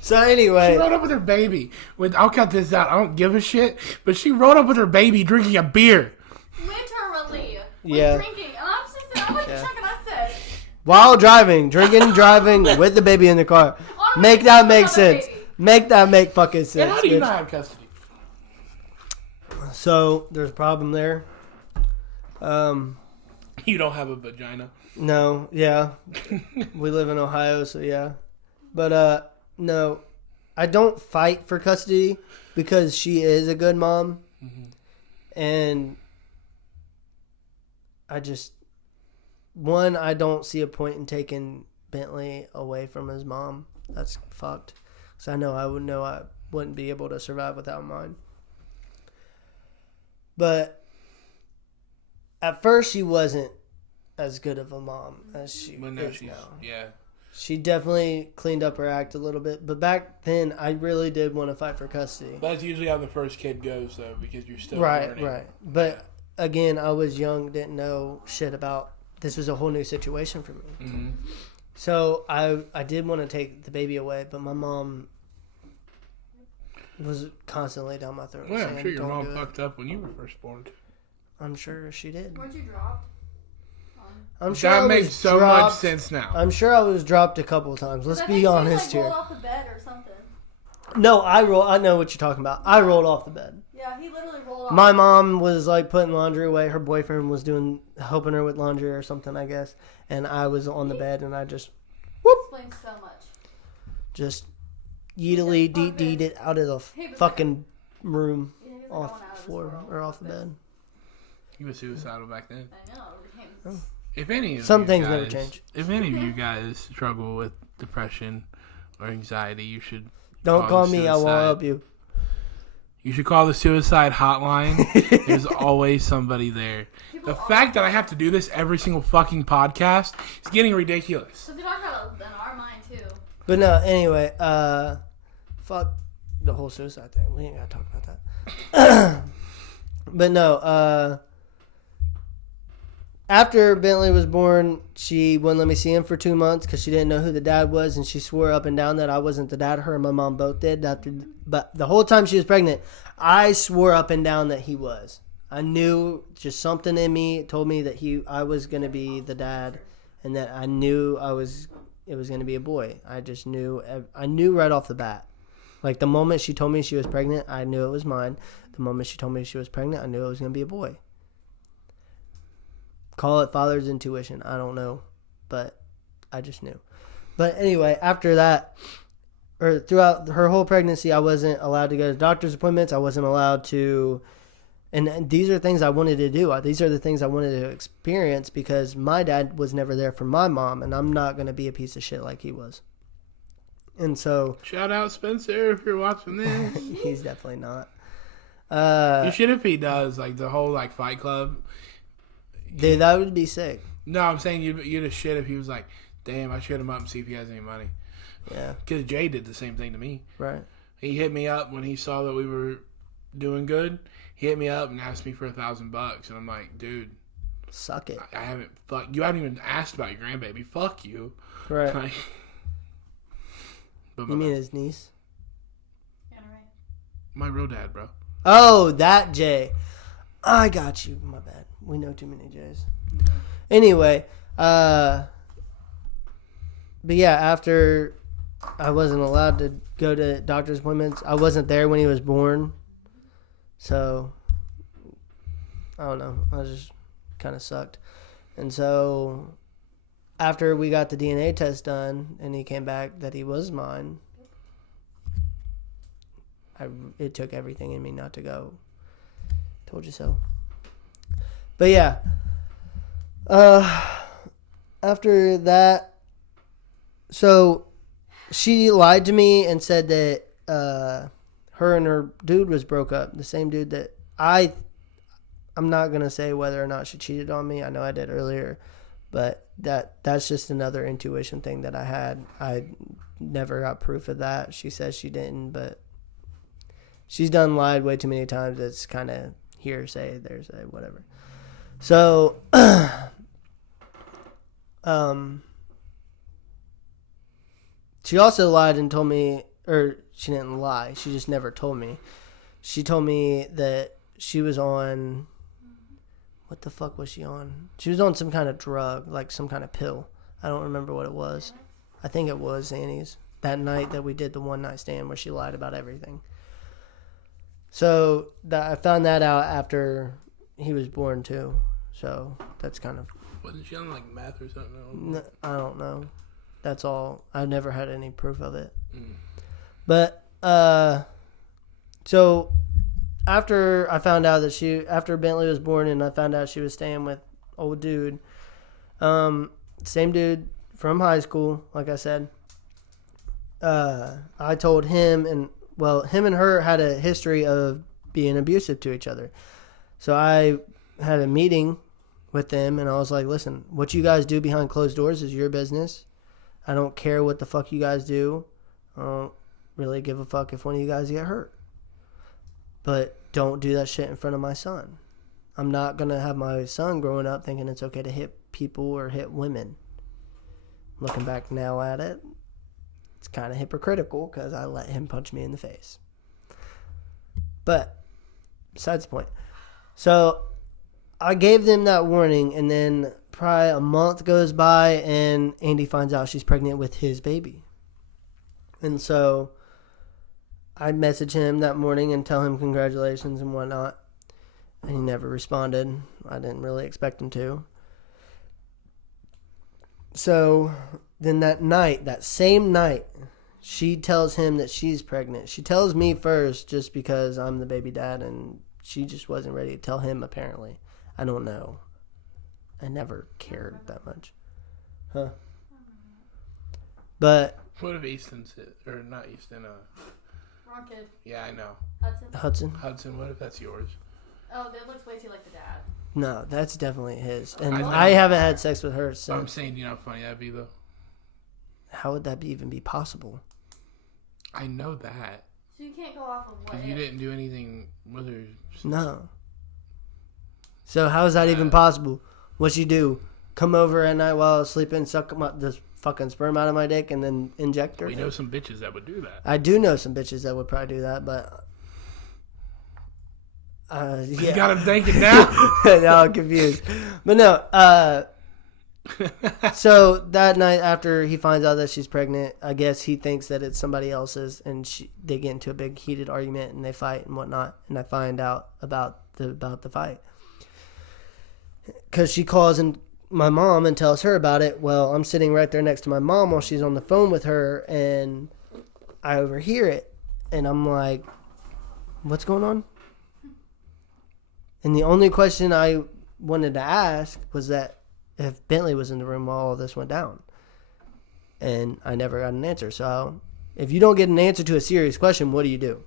So anyway, she rode up with her baby. I'll cut this out. I don't give a shit. But she rode up with her baby drinking a beer. Literally. Yeah. Drinking. And I was just I went to check and I said, while driving with the baby in the car. Make that make sense. Make that make fucking sense. And how do you bitch. not have custody? So there's a problem there. You don't have a vagina. No, yeah. We live in Ohio, so yeah. But no, I don't fight for custody because she is a good mom. Mm-hmm. And I don't see a point in taking Bentley away from his mom. That's fucked. So I wouldn't be able to survive without mine. But at first she wasn't as good of a mom as she is now. Yeah. She definitely cleaned up her act a little bit. But back then, I really did want to fight for custody. That's usually how the first kid goes, though, because you're still learning. Right. But again, I was young, didn't know shit about. This was a whole new situation for me. Mm-hmm. So I did want to take the baby away, but my mom was constantly down my throat. Well, I'm sure your mom fucked up when you were first born, too. I'm sure she did. weren't you dropped? I'm sure that makes so much sense now. I'm sure I was dropped a couple of times. Let's be honest here. Rolled off the bed or something. No, I know what you're talking about. I rolled off the bed. Yeah, he literally rolled off. My mom was like putting laundry away. Her boyfriend was helping her with laundry or something, I guess. And I was on the bed and I just Explains so much. Just yeetily deed it out of the fucking room off the floor or off the bed. You were suicidal back then. I know. It became If any of Some you things guys, never change. If any of you guys struggle with depression or anxiety, you should don't call me. I won't help you. You should call the suicide hotline. There's always somebody there. The fact that I have to do this every single fucking podcast is getting ridiculous. Because we talk about it in our mind too. But no, anyway, fuck the whole suicide thing. We ain't gotta talk about that. But no, after Bentley was born, she wouldn't let me see him for 2 months because she didn't know who the dad was, and she swore up and down that I wasn't the dad. Her and my mom both did. But the whole time she was pregnant, I swore up and down that he was. I knew, just something in me told me that I was going to be the dad, and that I knew it was going to be a boy. I just knew. I knew right off the bat. Like the moment she told me she was pregnant, I knew it was mine. The moment she told me she was pregnant, I knew it was going to be a boy. Call it father's intuition. I don't know, but I just knew. But anyway, after that, or throughout her whole pregnancy, I wasn't allowed to go to doctor's appointments. I wasn't allowed to, and these are things I wanted to do. These are the things I wanted to experience because my dad was never there for my mom, and I'm not going to be a piece of shit like he was. And so, shout out Spencer if you're watching this. He's definitely not. You should if he does, like the whole like Fight Club. Dude, that would be sick. No, I'm saying you'd a shit if he was like, damn, I should him up and see if he has any money. Yeah. Because Jay did the same thing to me. Right. He hit me up when he saw that we were doing good. He hit me up and asked me for $1,000, and I'm like, dude, suck it. You haven't even asked about your grandbaby. Fuck you. Right. Like, you mean his niece? My real dad, bro. Oh, that Jay. I got you. My bad. We know too many Jays. Anyway, but yeah, after I wasn't allowed to go to doctor's appointments, I wasn't there when he was born. So, I don't know. I just kind of sucked. And so, after we got the DNA test done and he came back that he was mine, it took everything in me not to go. Told you so. But yeah. After that, so she lied to me and said that her and her dude was broke up. The same dude that I'm not going to say whether or not she cheated on me. I know I did earlier. But that's just another intuition thing that I had. I never got proof of that. She says she didn't, but she's done lied way too many times. It's kind of hearsay, there's whatever. So, she also lied and told me, or she didn't lie. She just never told me. She told me that she was on, what the fuck was she on? She was on some kind of drug, like some kind of pill. I don't remember what it was. I think it was Annie's. That night that we did the one night stand where she lied about everything. So I found that out after he was born too. So that's kind of. Wasn't she on like meth or something? I don't know. That's all. I've never had any proof of it. But so after I found out that after Bentley was born and I found out she was staying with old dude, same dude from high school, like I said. I told him him and her had a history of being abusive to each other. So I had a meeting with them and I was like, listen, what you guys do behind closed doors is your business. I don't care what the fuck you guys do. I don't really give a fuck if one of you guys get hurt. But don't do that shit in front of my son. I'm not going to have my son growing up thinking it's okay to hit people or hit women. Looking back now at it, it's kind of hypocritical because I let him punch me in the face. But besides the point. So I gave them that warning, and then probably a month goes by and Andy finds out she's pregnant with his baby. And so I message him that morning and tell him congratulations and whatnot. And he never responded. I didn't really expect him to. So then that same night, she tells him that she's pregnant. She tells me first just because I'm the baby dad, and she just wasn't ready to tell him apparently. I don't know. I never cared that much. Huh? But what if Easton's it? Or not Easton, Wrong kid. yeah, I know. Hudson, what if that's yours? Oh, that looks way too like the dad. no, that's definitely his. And I know. I haven't had sex with her I'm since. saying, you know how funny that'd be, though? How would that even be possible? I know that. So you can't go off of what Because you didn't do anything with her. No. So how is that even possible? What you do? Come over at night while I was sleeping, suck the fucking sperm out of my dick, and then inject her? We know some bitches that would do that. I do know some bitches that would probably do that, but yeah. You got him thinking now. Now I'm confused. But no, so that night after he finds out that she's pregnant, I guess he thinks that it's somebody else's, and they get into a big heated argument and they fight and whatnot, and I find out about the fight. Because she calls my mom and tells her about it. Well, I'm sitting right there next to my mom while she's on the phone with her, and I overhear it. And I'm like, what's going on? And the only question I wanted to ask was that if Bentley was in the room while all this went down. And I never got an answer. So if you don't get an answer to a serious question, what do?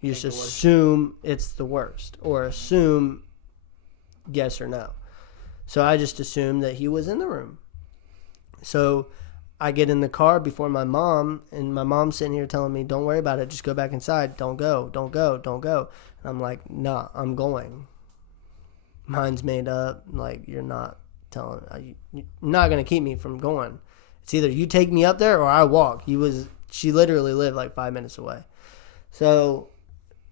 You just assume it's the worst, or assume yes or no. So I just assumed that he was in the room. So I get in the car before my mom, and my mom's sitting here telling me, don't worry about it. Just go back inside. Don't go. Don't go. Don't go. And I'm like, nah, I'm going. Mine's made up. Like, you're not not going to keep me from going. It's either you take me up there or I walk. She literally lived like 5 minutes away. So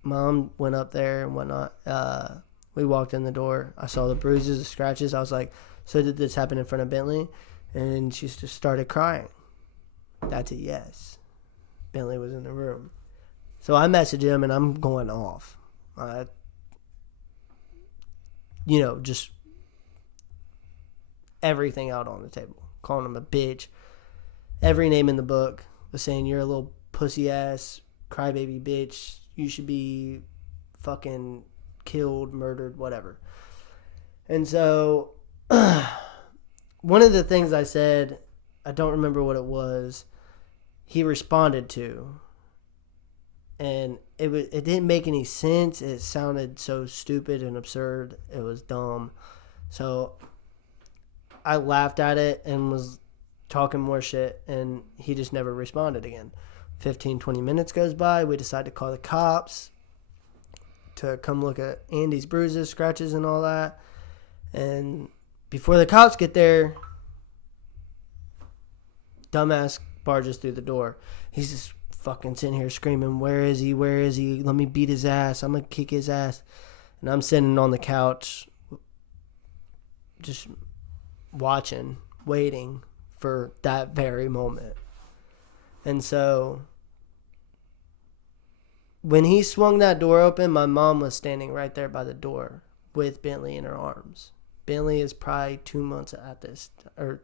Mom went up there and whatnot. We walked in the door. I saw the bruises, the scratches. I was like, so did this happen in front of Bentley? And she just started crying. That's a yes. Bentley was in the room. So I messaged him and I'm going off. Just everything out on the table. Calling him a bitch. Every name in the book was saying, you're a little pussy ass, crybaby bitch. You should be fucking killed, murdered, whatever. And so one of the things I said, I don't remember what it was, he responded to. And it didn't make any sense. It sounded so stupid and absurd. It was dumb. So I laughed at it and was talking more shit, and he just never responded again. 15, 20 minutes goes by. We decide to call the cops to come look at Andy's bruises, scratches, and all that. And before the cops get there, dumbass barges through the door. He's just fucking sitting here screaming, where is he? Where is he? Let me beat his ass. I'm going to kick his ass. And I'm sitting on the couch just watching, waiting for that very moment. And so when he swung that door open, my mom was standing right there by the door with Bentley in her arms. Bentley is probably 2 months at this, or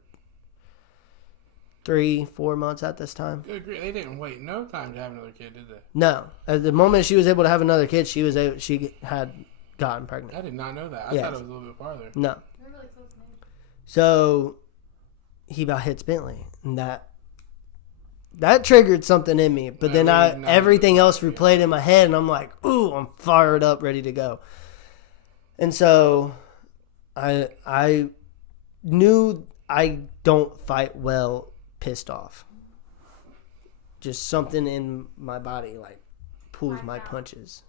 3-4 months at this time. Good grief. They didn't wait no time to have another kid, did they? No. At the moment she was able to have another kid, she had gotten pregnant. I did not know that. I thought it was a little bit farther. No. They're really close to me. So he about hits Bentley, and that triggered something in me. But then everything else replayed in my head, and I'm like, ooh, I'm fired up, ready to go. And so I knew I don't fight well pissed off. Just something in my body like pulls my punches.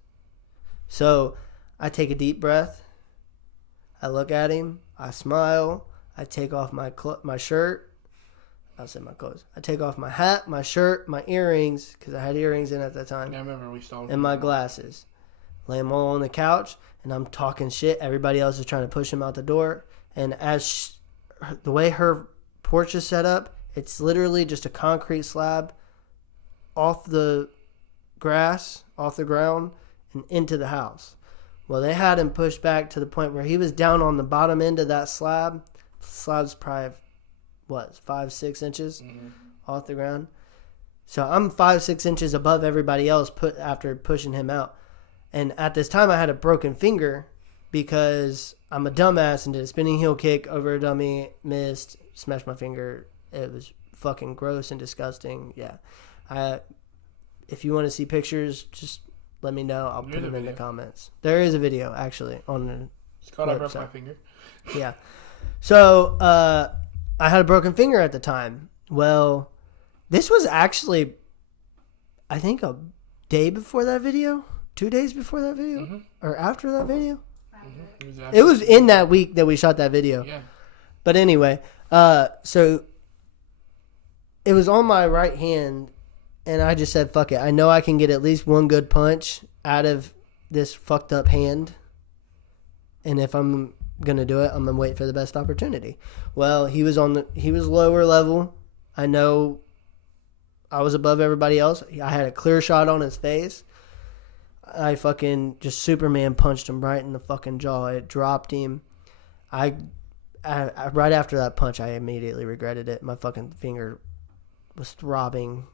So I take a deep breath. I look at him. I smile. I take off my shirt. I'll say my clothes. I take off my hat, my shirt, my earrings, because I had earrings in at that time. Yeah, I remember we stole them. And my glasses. Lay them all on the couch, and I'm talking shit. Everybody else is trying to push him out the door. And the way her porch is set up, it's literally just a concrete slab off the grass, off the ground, and into the house. Well, they had him pushed back to the point where he was down on the bottom end of that slab. The slab's probably, 5-6 inches off the ground. So I'm 5-6 inches above everybody else after pushing him out. And at this time, I had a broken finger because I'm a dumbass and did a spinning heel kick over a dummy, missed, smashed my finger. It was fucking gross and disgusting. Yeah. If you want to see pictures, just let me know. I'll put them in the comments. There is a video, actually, on the It's called I Broke My Finger. Yeah. So, I had a broken finger at the time. Well, this was actually, I think, a day before that video. 2 days before that video? Or after that video? Mm-hmm. It was in that week that we shot that video. Yeah. But anyway, so it was on my right hand, and I just said, fuck it. I know I can get at least one good punch out of this fucked up hand. And if I'm going to do it, I'm going to wait for the best opportunity. Well, he was lower level. I know I was above everybody else. I had a clear shot on his face. I fucking just Superman punched him right in the fucking jaw. It dropped him. I right after that punch, I immediately regretted it. My fucking finger was throbbing,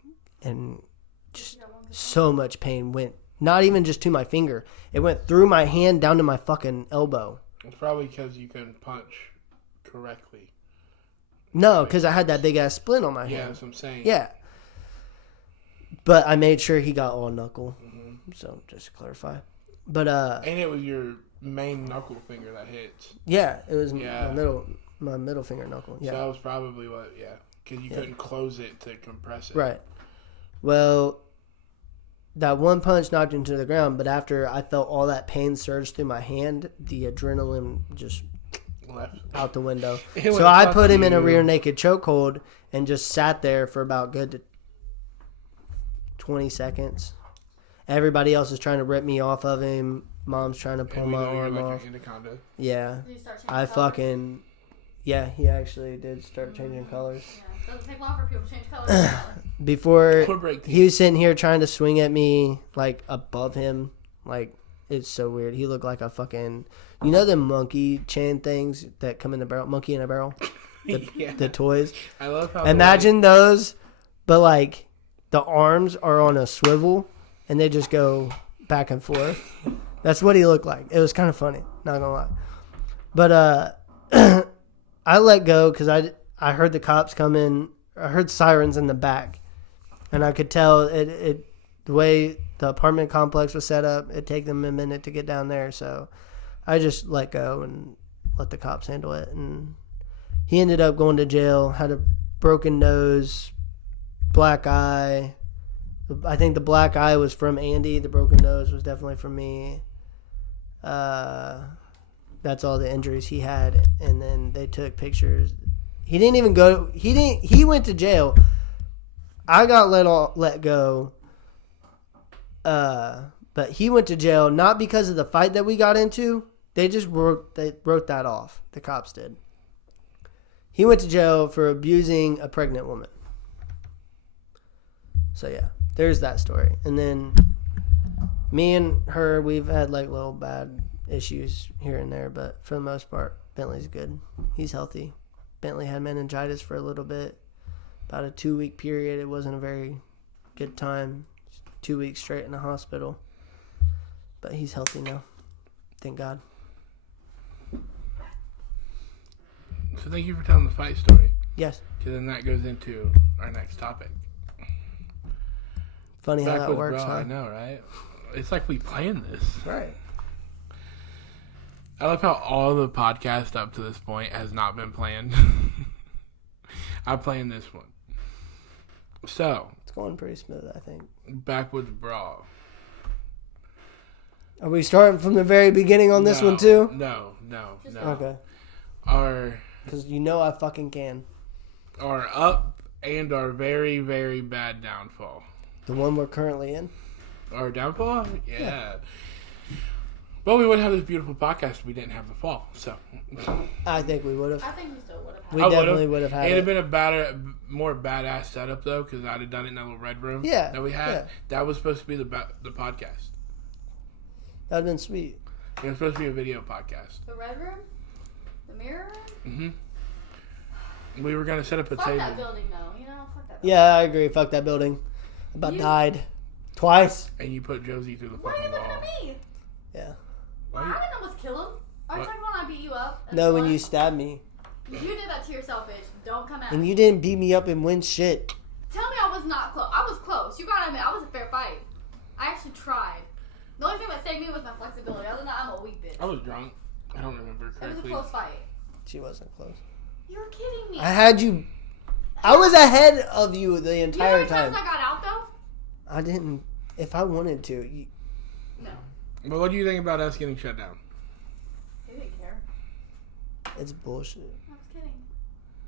and just so much pain went, not even just to my finger. It went through my hand down to my fucking elbow. It's probably because you couldn't punch correctly. No, because I had that big ass splint on my hand. Yeah, that's what I'm saying. Yeah. But I made sure he got all knuckle. So, just to clarify. But, and it was your main knuckle finger that hits. Yeah, it was my middle finger knuckle. Yeah. So that was probably because you couldn't close it to compress it. Right. Well, that one punch knocked him to the ground, but after I felt all that pain surge through my hand, the adrenaline just left out the window. So I put him in a rear naked chokehold and just sat there for about good 20 seconds. Everybody else is trying to rip me off of him. Mom's trying to pull And we my know you're arm like off. an anaconda. Yeah. Did you start changing I colors? fucking... Yeah, he actually did start changing colors. Yeah. Doesn't take long for people to change colors. Before, Or break he was sitting here trying to swing at me, like, above him. Like, it's so weird. He looked like a fucking... You know the monkey chain things that come in the barrel? Monkey in a barrel? Yeah. The toys? I love how Imagine those, but, like, the arms are on a swivel, and they just go back and forth. That's what he looked like. It was kind of funny, not gonna lie. But I let go because I heard the cops coming. I heard sirens in the back, and I could tell it the way the apartment complex was set up. It'd take them a minute to get down there, so I just let go and let the cops handle it. And he ended up going to jail. Had a broken nose, black eye. I think the black eye was from Andy. The broken nose was definitely from me. That's all the injuries he had. And then they took pictures. He didn't even go. He went to jail. I got let go. But he went to jail not because of the fight that we got into. They wrote that off. The cops did. He went to jail for abusing a pregnant woman. So yeah, there's that story. And then me and her, we've had like little bad issues here and there, but for the most part, Bentley's good. He's healthy. Bentley had meningitis for a little bit, about a 2-week period. It wasn't a very good time. 2 weeks straight in the hospital, but he's healthy now. Thank God. So thank you for telling the fight story. Yes. Because then that goes into our next topic. Funny how that Backwoods, works, bro, huh? I know, right? It's like we planned this. Right. I love how all the podcast up to this point has not been planned. I planned this one. So, It's going pretty smooth, I think. Backwoods Brawl. Are we starting from the very beginning on this one, too? No. Okay. Our Because you know I fucking can. up and our very, very bad downfall. The one we're currently in? Our downfall? Yeah. But we wouldn't have this beautiful podcast if we didn't have the fall. So I think we would have. I think we still would have. We definitely would have had It'd have it. been a more badass setup though, because I'd have done it in that little red room. Yeah, That we had. yeah. That was supposed to be the podcast. That would have been sweet. It was supposed to be a video podcast. The red room? The mirror room? We were gonna set up a Fuck table. that building, though. You know, fuck that building. Yeah, I agree. Fuck that building. About died. Twice. And you put Josie through the Why are fucking you looking wall. at me? Yeah. Why I you- didn't almost kill him. Are you What? talking about when I beat you up? No, when you stabbed me. You did that to yourself, bitch. Don't come at And me. you didn't beat me up and win shit. Tell me I was not close. I was close. You gotta admit, I was a fair fight. I actually tried. The only thing that saved me was my flexibility. Other than that, I'm a weak bitch. I was drunk. I don't remember It was a correctly. close fight. She wasn't close. You're kidding me. I had you. I was ahead of you the You know how entire many times time. I got out, though? I didn't. If I wanted to. No. But what do you think about us getting shut down? He didn't care. It's bullshit. I was kidding.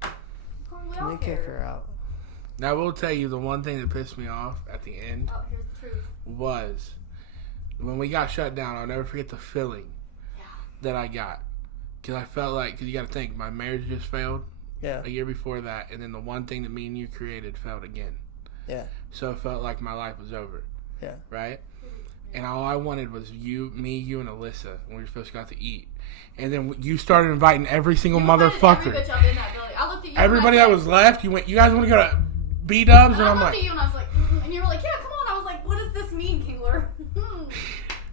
Of course, we Let all me kick care. her out. Now, I will tell you the one thing that pissed me off at the end Oh, here's the truth. was when we got shut down. I'll never forget the feeling Yeah. that I got. Because I felt like, because you got to think, my marriage just failed Yeah. a year before that. And then the one thing that me and you created failed again. Yeah. So it felt like my life was over. Yeah. Right? And all I wanted was me, you, and Alyssa. And we were supposed to go out to eat. And then you started inviting every single You invited motherfucker. every bitch up in that building. I looked at you. Everybody and I that was left, you guys want to go to B-Dubs? And And I I'm looked like, at you and I was like, and you were like, yeah, come on. I was like, what does this mean, Gengler?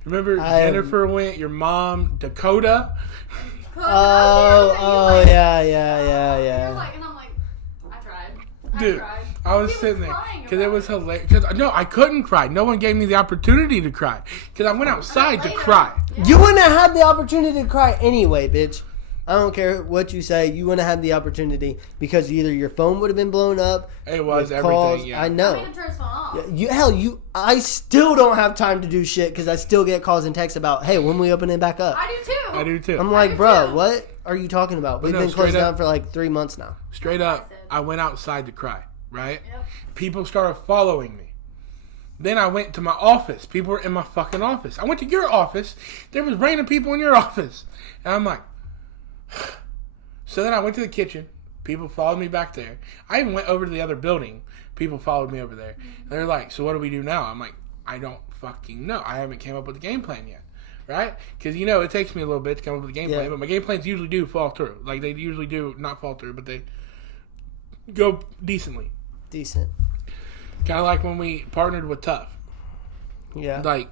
remember Jennifer went, your mom, Dakota? Oh, yeah. You're like, and I'm like, I tried. Dude, tried. I was He sitting there crying because it about was hilarious. Cause, no, I couldn't cry. No one gave me the opportunity to cry because I went outside to Later. cry. Yeah. You wouldn't have had the opportunity to cry anyway, bitch. I don't care what you say. You wouldn't have had the opportunity because either your phone would have been blown up. It was with everything. calls. Yeah. I I know. made him turn his phone off. I still don't have time to do shit because I still get calls and texts about, hey, when we open it back up? I do too. I do too. I'm I like, do bro, too. what are you talking about? We've no, been closed straight down up. for like 3 months now. Straight up, I went outside to cry. Right? Yep. People started following me. Then I went to my office. People were in my fucking office. I went to your office. There was random people in your office. And I'm like... So then I went to the kitchen. People followed me back there. I even went over to the other building. People followed me over there. And they're like, so what do we do now? I'm like, I don't fucking know. I haven't came up with a game plan yet. Right? Because, it takes me a little bit to come up with a game plan. But my game plans usually do fall through. Like, they usually do not fall through, but they go decently. Decent. Kind of like when we partnered with Tough. Yeah. Like,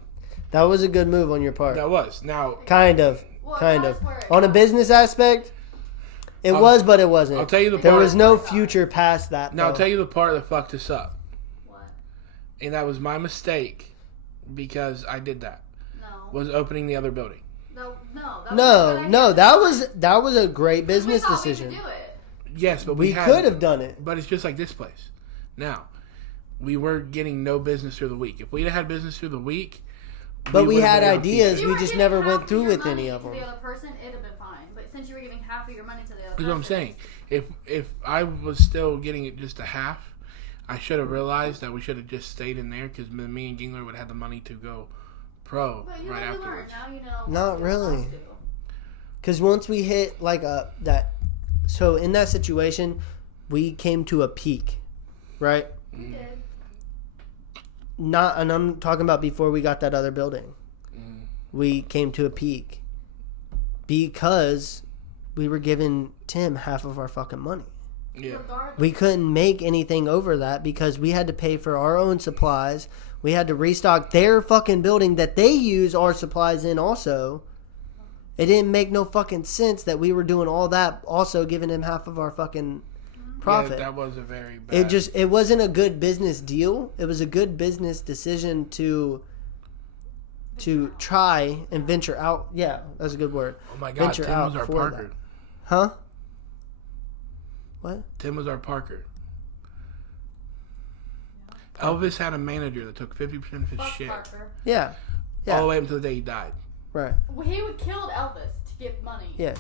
that was a good move on your part. that was. Now, Kind of. Well, Kind that's of. where it On a goes. business aspect, it was, but it wasn't. I'll tell you the There part. was no future past that, Now, I'll though. tell you the part that fucked us up. What? And that was my mistake because I did that. No. Was opening the other building. No. No, that was a great business we thought decision. We could do it. Yes, but We could have done it. But it's just like this place. Now, we were getting no business through the week. If we'd have had business through the week, But we would've had been able to keep ideas. it. You We were just giving never half went of through your with money any of to them. the other person, it'd have been fine. But since you were giving half of your money to the other That's person, what I'm saying. If I was still getting it just a half, I should have realized that we should have just stayed in there because me and Gengler would have had the money to go pro But you right know, you afterwards. learn. Now you know. Not what really. to do. Because once we hit so in that situation, we came to a peak, right? You did. And I'm talking about before we got that other building. Mm. We came to a peak because we were giving Tim half of our fucking money. Yeah. Regardless. We couldn't make anything over that because we had to pay for our own supplies. We had to restock their fucking building that they use our supplies in also. It didn't make no fucking sense that we were doing all that, also giving him half of our fucking profit. Yeah, that was a very bad. It wasn't a good business deal. It was a good business decision to try and venture out. Yeah, that's a good word. Oh my God, venture Tim out was our for Parker. that. Huh? What? Tim was our Parker. Elvis had a manager that took 50% of his Fuck shit Parker. Yeah. Yeah. all the way up until the day he died. Right. Well, he would killed Elvis to get money. Yes.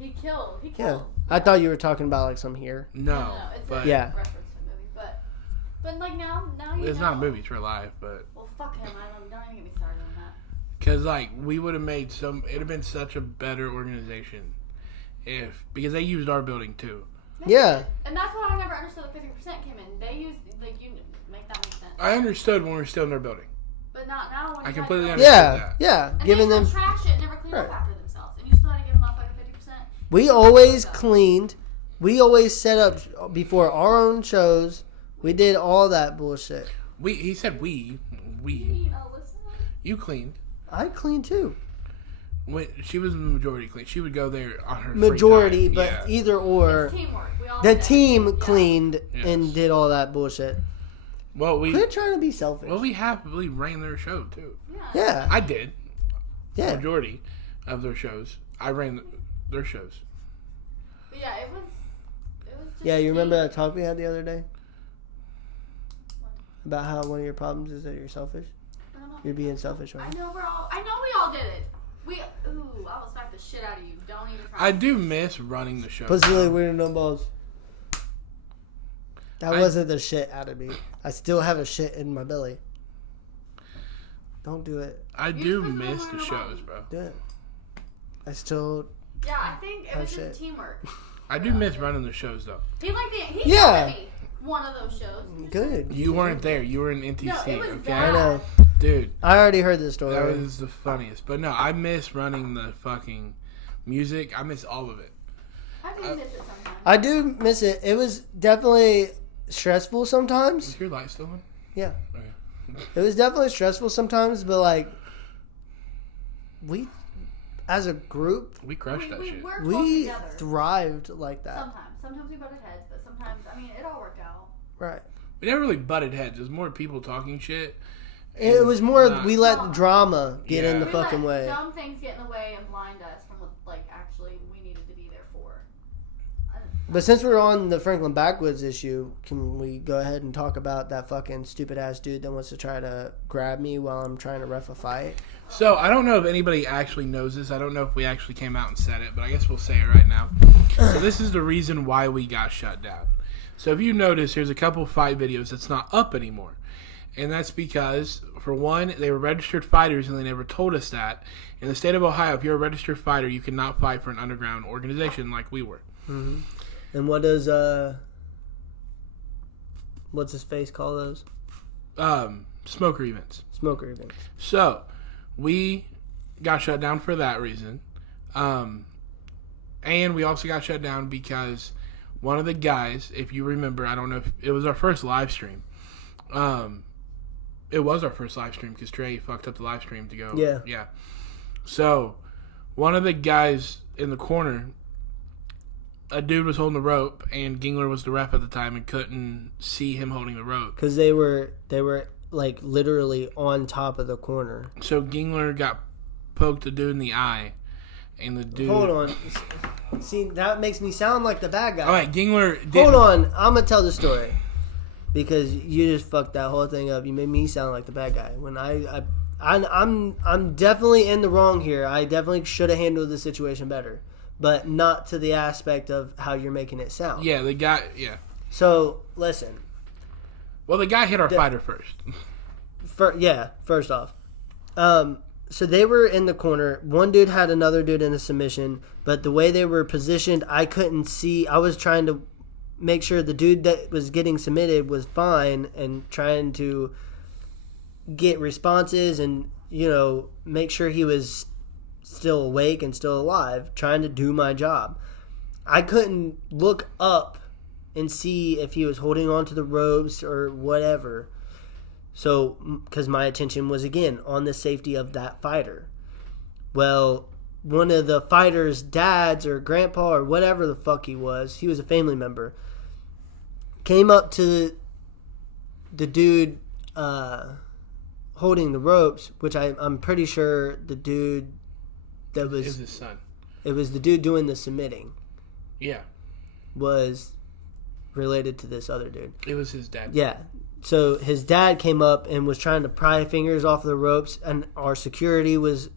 He killed. Yeah. I thought you were talking about like some here. No, it's but a Yeah. reference to a movie, but like now you it's know. not a movie, it's real life. But Well, fuck him. Don't even get me started on that. because like we would have made it'd have been such a better organization because they used our building too. Yeah. And that's what I never understood. The 50% came in. They used you make that make sense. I understood when we were still in their building. But not now. When I you completely had understand. Yeah. that. Yeah. And Giving they them. still trash it and never clean Right. up after themselves, and you still had to give them up like a 50%. We always cleaned. We always set up before our own shows. We did all that bullshit. He said we. You know, listen. You cleaned. I cleaned too. When she was the majority clean. She would go there on her free Majority, time. but Yeah. either or. It's teamwork. We all The did team everything. Yeah. cleaned Yes. and did all that bullshit. Well, we Quit trying to be selfish. we happily ran their show too. Yeah. I did. Yeah. Majority of their shows. I ran their shows. But yeah, it was just Yeah, you remember team. that talk we had the other day? About how one of your problems is that you're selfish? I don't know. You're being selfish I right now. know we all did it. I will smack the shit out of you. Don't even try. I do miss running the show. Pussy like weird no balls. That wasn't the shit out of me. I still have a shit in my belly. Don't do it. I do miss the shows, bro. Do it. I still. Yeah, I think it Oh, was shit. just teamwork. I do miss running the shows though. He yelled Yeah. at me one of those shows. Good. You weren't there. You were in NTC, No, it was okay? bad. I know. Dude, I already heard this story. that was the funniest. But no, I miss running the fucking music. I miss all of it. I do miss it sometimes. I do miss it. It was definitely stressful sometimes. Is your light still on? Yeah. Okay. It was definitely stressful sometimes, but like, we, as a group, We crushed that shit. We're close we together. thrived like that. Sometimes we butted heads, but sometimes it all worked out. Right. We never really butted heads. It was more people talking shit. It was more Not- we let drama get in the Yeah. fucking We let way. dumb things get in the way and blind us from what actually we needed to be there for. But since we're on the Franklin Backwoods issue, can we go ahead and talk about that fucking stupid ass dude that wants to try to grab me while I'm trying to ref a fight? So I don't know if anybody actually knows this. I don't know if we actually came out and said it, but I guess we'll say it right now. So this is the reason why we got shut down. So if you notice, there's a couple fight videos that's not up anymore. And that's because, for one, they were registered fighters and they never told us that. In the state of Ohio, if you're a registered fighter, you cannot fight for an underground organization like we were. Mm-hmm. And what does, what's his face call those? Smoker events. Smoker events. So, we got shut down for that reason. And we also got shut down because one of the guys, if you remember, I don't know if it was our first live stream. It was our first live stream because Trey fucked up the live stream to go. Yeah. Yeah. So, one of the guys in the corner, a dude was holding the rope, and Gengler was the ref at the time and couldn't see him holding the rope. Because they were like literally on top of the corner. So Gengler got poked the dude in the eye, and the dude. Hold on. See, that makes me sound like the bad guy. All right, Gengler. Hold on, I'm gonna tell the story because you just fucked that whole thing up. You made me sound like the bad guy when I'm definitely in the wrong here. I definitely should have handled the situation better, but not to the aspect of how you're making it sound. Yeah, the guy. Yeah. So listen. Well, the guy hit our fighter first. First off. So they were in the corner. One dude had another dude in a submission, but the way they were positioned, I couldn't see. I was trying to make sure the dude that was getting submitted was fine and trying to get responses and, make sure he was still awake and still alive, trying to do my job. I couldn't look up and see if he was holding on to the ropes or whatever. So, because my attention was, again, on the safety of that fighter. Well, one of the fighter's dads or grandpa or whatever the fuck he was a family member, came up to the dude holding the ropes, which I'm pretty sure the dude that was... It was his son. It was the dude doing the submitting. Yeah. Was related to this other dude. It was his dad. Yeah. So his dad came up and was trying to pry fingers off the ropes, and our security was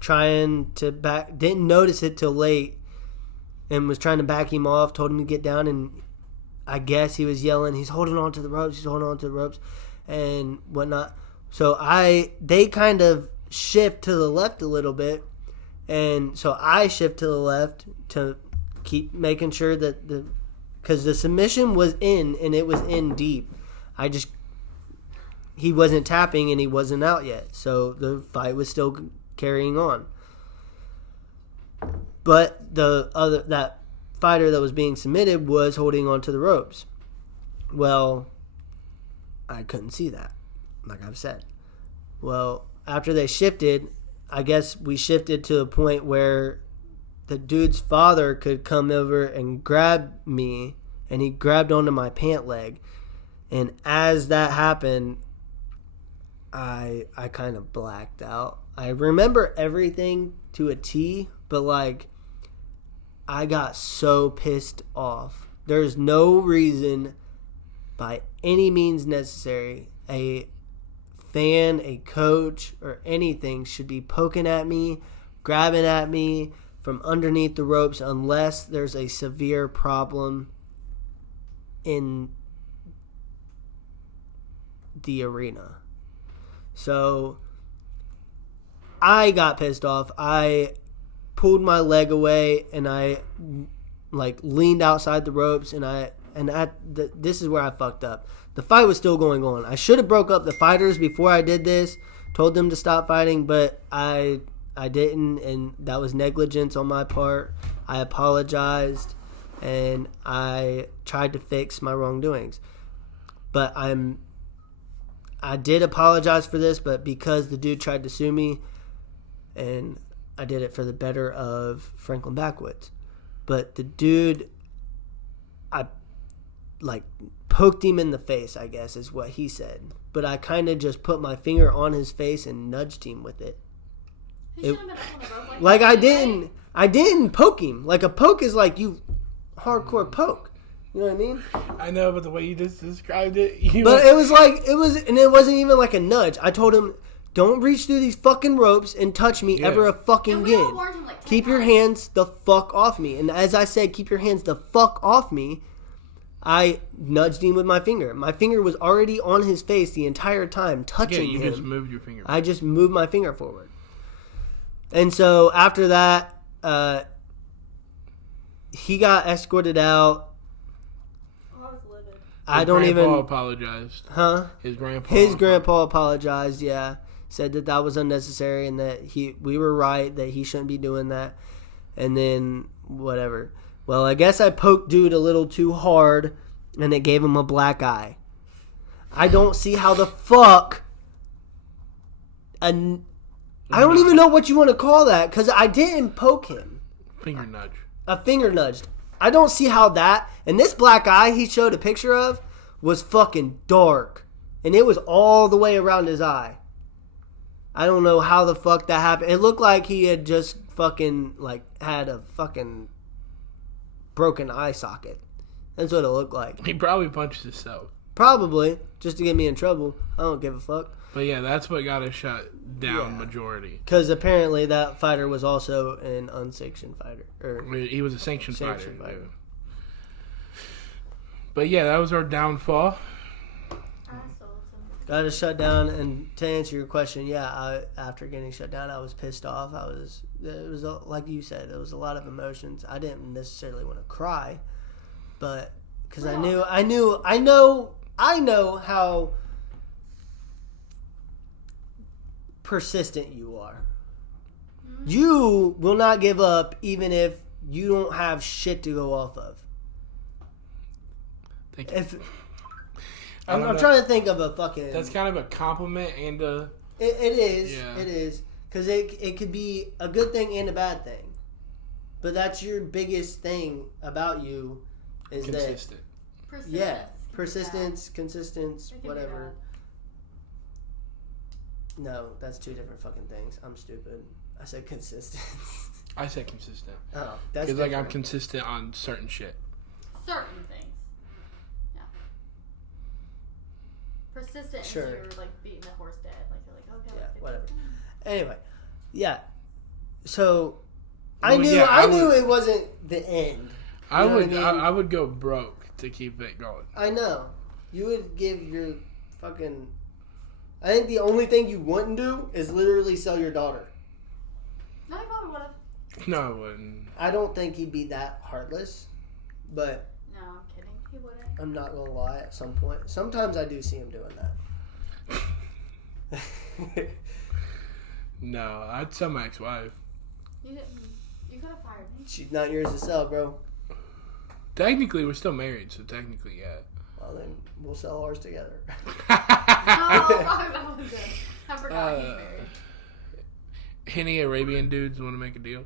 trying to didn't notice it till late, and was trying to back him off, told him to get down, and I guess he was yelling, he's holding on to the ropes, and whatnot. So they kind of shift to the left a little bit, and so I shift to the left to keep making sure that because the submission was in, and it was in deep. He wasn't tapping and he wasn't out yet. So the fight was still carrying on. But that fighter that was being submitted was holding onto the ropes. Well, I couldn't see that, like I've said. Well, after they shifted, I guess we shifted to a point where the dude's father could come over and grab me, and he grabbed onto my pant leg. And as that happened, I kind of blacked out. I remember everything to a T, but I got so pissed off. There's no reason by any means necessary a fan, a coach, or anything should be poking at me, grabbing at me from underneath the ropes unless there's a severe problem in the arena. So I got pissed off. I pulled my leg away and I leaned outside the ropes, this is where I fucked up. The fight was still going on. I should have broke up the fighters before I did this, told them to stop fighting, but I didn't, and that was negligence on my part. I apologized and I tried to fix my wrongdoings. But I did apologize for this, but because the dude tried to sue me, and I did it for the better of Franklin Backwoods. But the dude, I poked him in the face, I guess is what he said. But I kind of just put my finger on his face and nudged him with it. I didn't poke him. Like a poke is like you hardcore poke. You know what I mean? I know, but the way you just described it... it wasn't even like a nudge. I told him, don't reach through these fucking ropes and touch me ever a fucking again. Keep your hands the fuck off me. And as I said, keep your hands the fuck off me. I nudged him with my finger. My finger was already on his face the entire time, touching him. You just moved your finger. I just moved my finger forward. And so after that, he got escorted out. Oh, I was livid. I don't even. His grandpa apologized. Huh? His grandpa. His grandpa apologized. Yeah, said that was unnecessary and that we were right, that he shouldn't be doing that. And then whatever. Well, I guess I poked dude a little too hard, and it gave him a black eye. I don't see how the fuck. I don't even know what you want to call that, because I didn't poke him. Finger nudge. A finger nudged. I don't see how that. And this black eye he showed a picture of was fucking dark. And it was all the way around his eye. I don't know how the fuck that happened. It looked like he had just fucking, like, had a fucking broken eye socket. That's what it looked like. He probably punched himself. Probably. Just to get me in trouble. I don't give a fuck. But yeah, that's what got us shut down majority. Because apparently that fighter was also an unsanctioned fighter. He was a sanctioned fighter. But yeah, that was our downfall. Got us shut down, and to answer your question, after getting shut down, I was pissed off. It was like you said, it was a lot of emotions. I didn't necessarily want to cry, but because I know how persistent you are. Mm-hmm. You will not give up even if you don't have shit to go off of. Thank you. I'm trying to think of a fucking... That's kind of a compliment and a... It is. Yeah. It is. Because it could be a good thing and a bad thing. But that's your biggest thing about you is consistent. Persistence. Yeah. Persistence, consistency, whatever. No, that's two different fucking things. I'm stupid. I said consistent. I said consistent. Oh, that's because like I'm consistent on certain shit. Certain things. Persistent until you're like beating the horse dead. Like you're like, okay, yeah, whatever. Anyway, yeah. So I knew it wasn't the end. I would go broke to keep it going. I know. You would give your fucking. I think the only thing you wouldn't do is literally sell your daughter. No, he probably would have. No, I wouldn't. I don't think he'd be that heartless, but. No, I'm kidding. He wouldn't. I'm not gonna lie. At some point, sometimes I do see him doing that. No, I'd sell my ex-wife. You didn't. You could have fired me. She's not yours to sell, bro. Technically, we're still married, so technically, yeah. Well, then we'll sell ours together. No, that was it. I forgot he's married. Any Arabian dudes want to make a deal?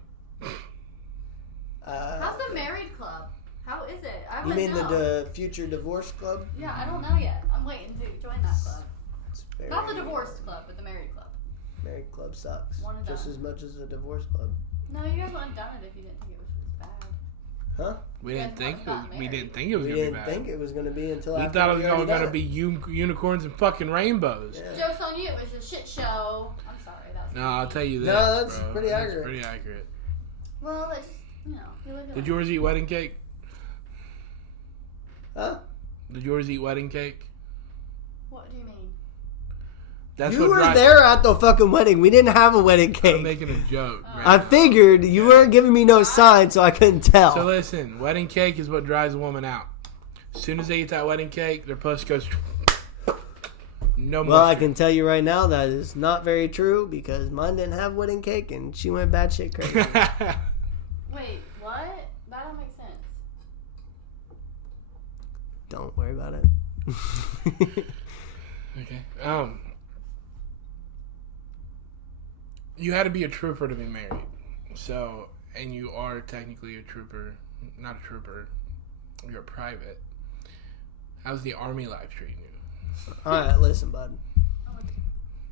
How's the married club? How is it? You mean the future divorce club? Yeah, I don't know yet. I'm waiting to join that club. Not the divorce club, but the married club. Married club sucks. One and just done. as much as the divorce club. No, you guys wouldn't have done it if you didn't think it was bad. Huh? We didn't think it was going to be bad. We didn't think it was going to be until we after thought it was going to be unicorns and fucking rainbows. Yeah. Joke's on you. It was a shit show. I'm sorry. That was no, I'll tell you this. No, that's bro. pretty accurate. That's pretty accurate. Well, that's just, you know. Did yours eat wedding cake? Huh? Did yours eat wedding cake? What do you mean? That's you were there at the fucking wedding. We didn't have a wedding cake. I'm making a joke. I figured you weren't giving me no sign, so I couldn't tell. So listen, wedding cake is what drives a woman out. As soon as they eat that wedding cake, their puss goes. No more. Well, I can tell you right now that is not very true because mine didn't have wedding cake and she went batshit crazy. Wait, what? That don't make sense. Don't worry about it. Okay. You had to be a trooper to be married. So, and you are technically a trooper. Not a trooper. You're a private. How's the army life treating you? Alright, listen, bud.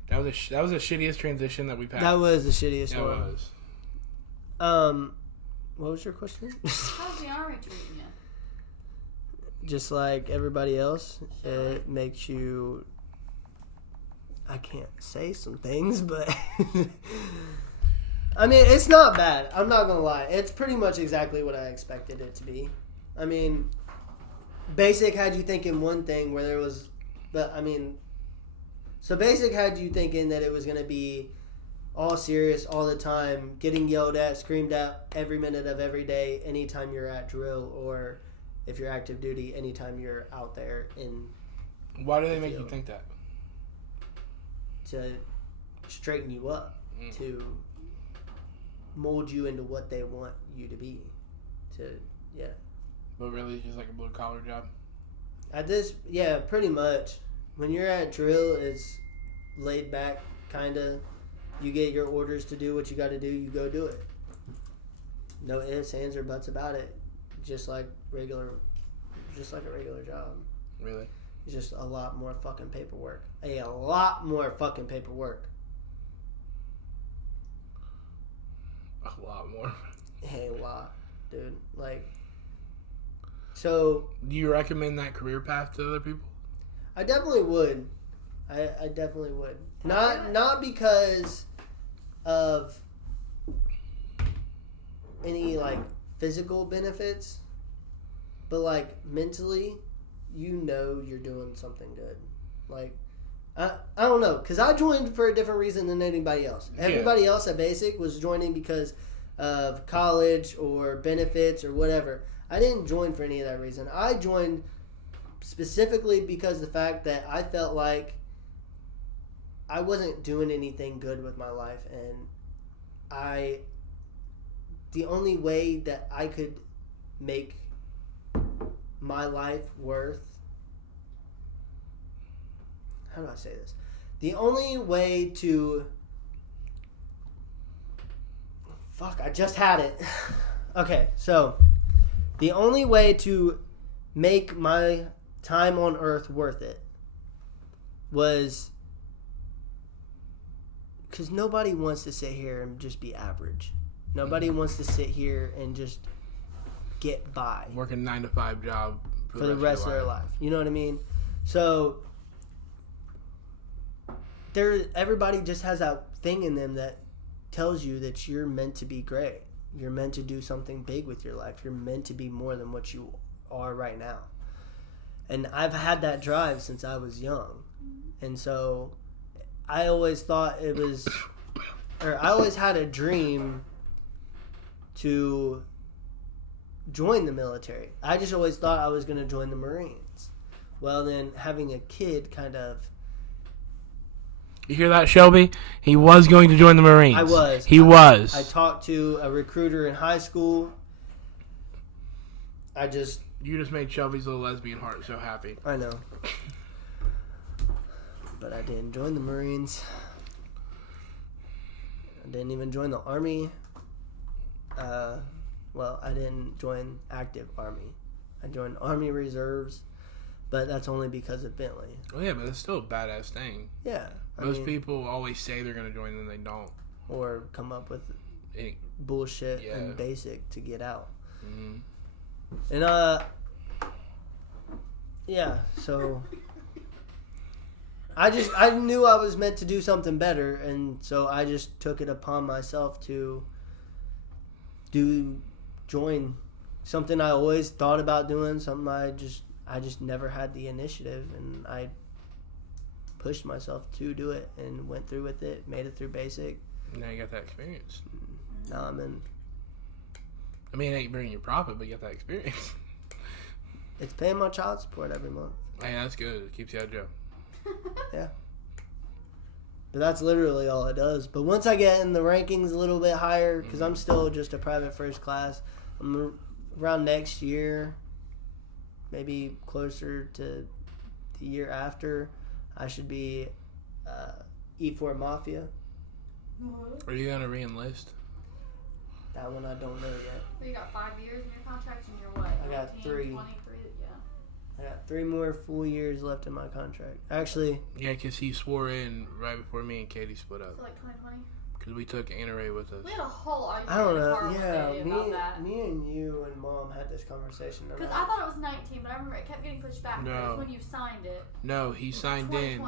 That was the shittiest transition that we've had. That was the shittiest one. It was. What was your question? How's the army treating you? Just like everybody else, it makes you... I can't say some things, but... I mean, it's not bad. I'm not going to lie. It's pretty much exactly what I expected it to be. I mean, Basic had you thinking one thing where there was, but I mean, so Basic had you thinking that it was going to be all serious all the time, getting yelled at, screamed at every minute of every day, anytime you're at drill, or if you're active duty, anytime you're out there in. Why do they make you think that? To straighten you up, to mold you into what they want you to be. But really, it's just like a blue collar job. At this, yeah, pretty much. When you're at drill, it's laid back, kind of. You get your orders to do what you got to do, you go do it. No ifs, ands, or buts about it. Just like a regular job. Really? It's just a lot more fucking paperwork. A lot more fucking paperwork. A lot more. A lot, dude. Like, so. Do you recommend that career path to other people? I definitely would. I definitely would. Not because of any like physical benefits, but like mentally, you know you're doing something good. Like I don't know, because I joined for a different reason than anybody else. Everybody else at Basic was joining because of college or benefits or whatever. I didn't join for any of that reason. I joined specifically because of the fact that I felt like I wasn't doing anything good with my life, and the only way that I could make my life worth, how do I say this? The only way to, fuck, I just had it. Okay, so the only way to make my time on Earth worth it was, because nobody wants to sit here and just be average. Nobody wants to sit here and just get by. Work a 9-to-5 job for the rest of their life. You know what I mean? So everybody just has that thing in them that tells you that you're meant to be great. You're meant to do something big with your life. You're meant to be more than what you are right now. And I've had that drive since I was young. And so I always thought I always had a dream to join the military. I just always thought I was going to join the Marines. Well, then having a kid kind of... You hear that, Shelby? He was going to join the Marines. I was. He was. I talked to a recruiter in high school. You just made Shelby's little lesbian heart so happy. I know. But I didn't join the Marines. I didn't even join the Army. Well, I didn't join active Army. I joined Army Reserves, but that's only because of Bentley. Oh yeah, but it's still a badass thing. Yeah. Most people always say they're going to join, and they don't. Or come up with bullshit and Basic to get out. Mm-hmm. And, yeah, so I knew I was meant to do something better, and so I just took it upon myself to join something I always thought about doing, something I just never had the initiative, and I pushed myself to do it and went through with it, made it through Basic. Now you got that experience. Now I'm in. I mean, it ain't bringing you profit, but you got that experience. It's paying my child support every month. Hey, that's good. It keeps you out of jail. Yeah. But that's literally all it does. But once I get in the rankings a little bit higher, because I'm still just a private first class, I'm around next year, maybe closer to the year after, I should be E4 Mafia. Are you going to re-enlist? That one I don't know yet. So you got 5 years in your contract, and you're what? I got 19, 3. 23, yeah. I got 3 more full years left in my contract. Actually... Yeah, because he swore in right before me and Katie split up. So like 2020? Because we took Anna Ray with us. We had a whole argument I don't in the know. car one day about that. Me and you and Mom had this conversation. Because I thought it was 19, but I remember it kept getting pushed back. No. It was when you signed it. No, he signed in.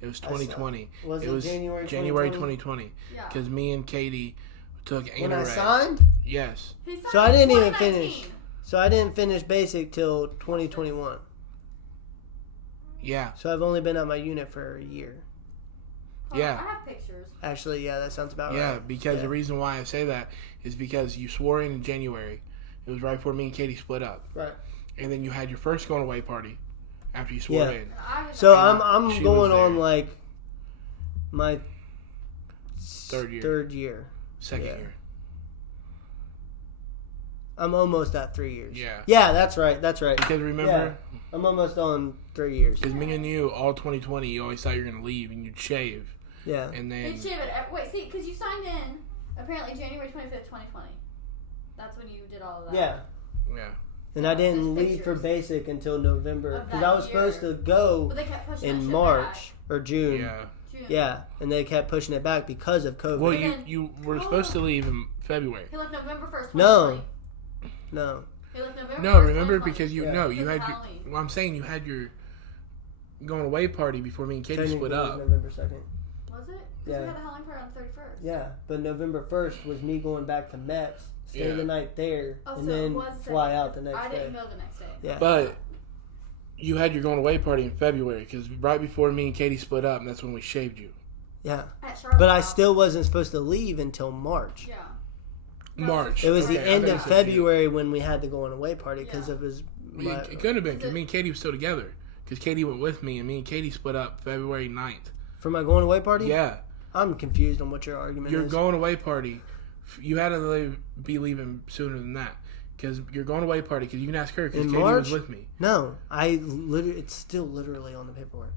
It was 2020. Was it January 2020? Yeah. Because me and Katie took Anna When I Ray. signed? Yes. He signed So I didn't even 2019. finish. So I didn't finish basic till 2021. Yeah. So I've only been at my unit for a year. Yeah. I have pictures. Actually, yeah, that sounds about right. Yeah, because the reason why I say that is because you swore in January. It was right before me and Katie split up. Right. And then you had your first going away party after you swore in. So And she I'm going was there. on like my Third year. Third year. Second Yeah. year. I'm almost at 3 years. Yeah. Yeah, that's right. That's right. Because remember, I'm almost on 3 years. because me and you, all 2020, you always thought you were going to leave and you'd shave. Yeah. And then... Did shave it. Wait, see, because you signed in apparently January 25th, 2020. That's when you did all of that. Yeah. Yeah. And I didn't There's leave for pictures basic until November. of Because that I was supposed year. to go But they kept pushing that in shit March or June. Yeah. back. June. Yeah. And they kept pushing it back because of COVID. Well, And you, then- you were supposed to leave in February. He left November 1st, 2020. No. No. He left November No, 1st, remember 2020. because you Yeah. no, you Because had of your. Halloween. Well, I'm saying you had your going away party before me and Katie Technically split it was up. November 2nd. Was it? Because Yeah. we had a Halloween party on the 31st. Yeah. But November 1st was me going back to Mex, stay Yeah. the night there, Oh, and so it then was fly second. out the next I day. didn't go the next day. Yeah. But you had your going away party in February because right before me and Katie split up, and that's when we shaved you. Yeah. At Charlotte's But I house. still wasn't supposed to leave until March. Yeah. March. It was Okay, the I end thought of you said June. February when we had the going away party because Yeah. of his. It could have been because me and Katie were still together. Because Katie went with me, and me and Katie split up February 9th. For my going away party? Yeah. I'm confused on what your argument Your is. going away party, you had to be leaving sooner than that. Because your going away party, because you can ask her, because In Katie March? was with me. No, it's still literally on the paperwork.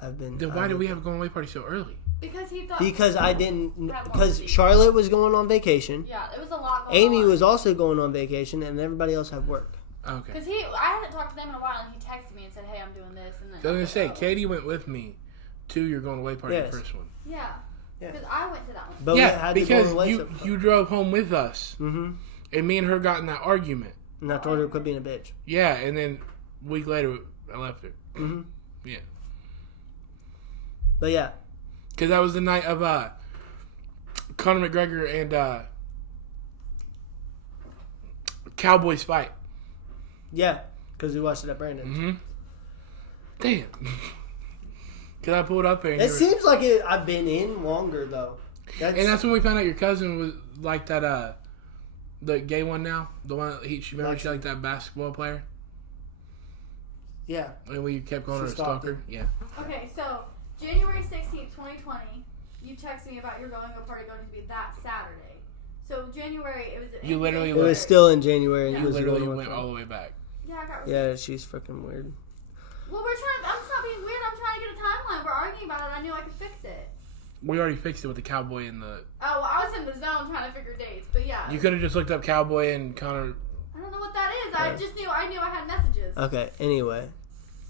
I've been. Then why did we have a going away party so early? Because he thought. Because I didn't. That won't Because be. Charlotte was going on vacation. Yeah, it was a lot going Amy on. was also going on vacation, and everybody else had work. Okay. Because I hadn't talked to them in a while, and he texted me and said, "Hey, I'm doing this," and then. So I was going to say, oh. Katie went with me to your going away party, Yes. the first one. Yeah. Yeah. Because I went to that one. But we Yeah, had to go because away. you drove home with us, Mm-hmm. and me and her got in that argument. And I told her to quit being a bitch. Yeah, and then a week later, I left her. Mm-hmm. Yeah. But yeah, Because that was the night of Conor McGregor and Cowboys fight. yeah, because we watched it at Brandon's. Mm-hmm. Damn. Because I pulled up there and, It seems like I've been in longer though. that's when we found out your cousin was like that, the gay one now. The one, she liked that basketball player? yeah. And we kept calling her a She stalked stalker? Yeah. Okay, so January 16th, 2020, you texted me about your going to party going to be that Saturday. So January, it was. You literally It went- was still in January. Yeah. It You was literally going went on. all the way back. Yeah, I got. Yeah, she's freaking weird. Well, we're trying. I'm just not being weird. I'm trying to get a timeline. We're arguing about it. I knew I could fix it. We already fixed it with the cowboy and the... Oh, well, I was in the zone trying to figure dates, but yeah. You could have just looked up cowboy and Connor. I don't know what that is. Yeah. I just knew. I knew I had messages. Okay. Anyway,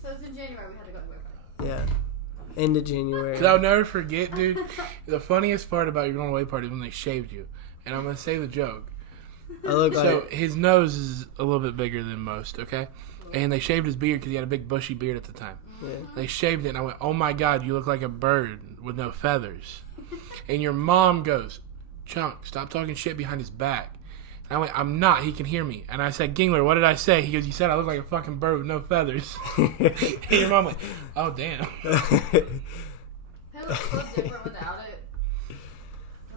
So it was in January. We had to go to work. yeah. End of January. Because I'll never forget, dude. The funniest part about your going away party is when they shaved you. And I'm going to say the joke. I look So like his nose is a little bit bigger than most, okay? And they shaved his beard because he had a big bushy beard at the time. yeah. They shaved it, and I went, "Oh my God, you look like a bird with no feathers." And your mom goes, "Chunk, stop talking shit behind his back." And I went, "I'm not. He can hear me." And I said, "Gengler, what did I say?" He goes, "You said I look like a fucking bird with no feathers." And your mom went, "Oh damn." It was so different without it.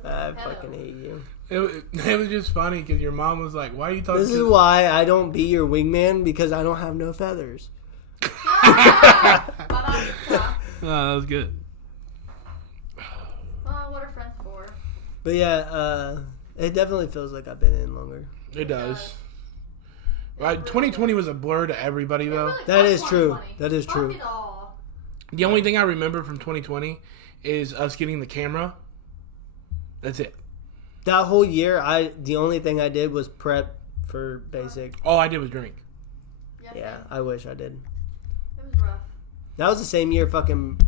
I fucking hate you. It was just funny because your mom was like, "Why are you talking?" This is why I don't be your wingman, because I don't have no feathers. Oh, that was good. Well, what are friends for? But yeah, it definitely feels like I've been in longer. It does. Right, 2020 was a blur to everybody though. Really That fuck is true. 2020. That is Fuck true. it all. The only thing I remember from 2020 is us getting the camera. That's it. That whole year, the only thing I did was prep for basic. All I did was drink. Yeah, I wish I did. It was rough. That was the same year fucking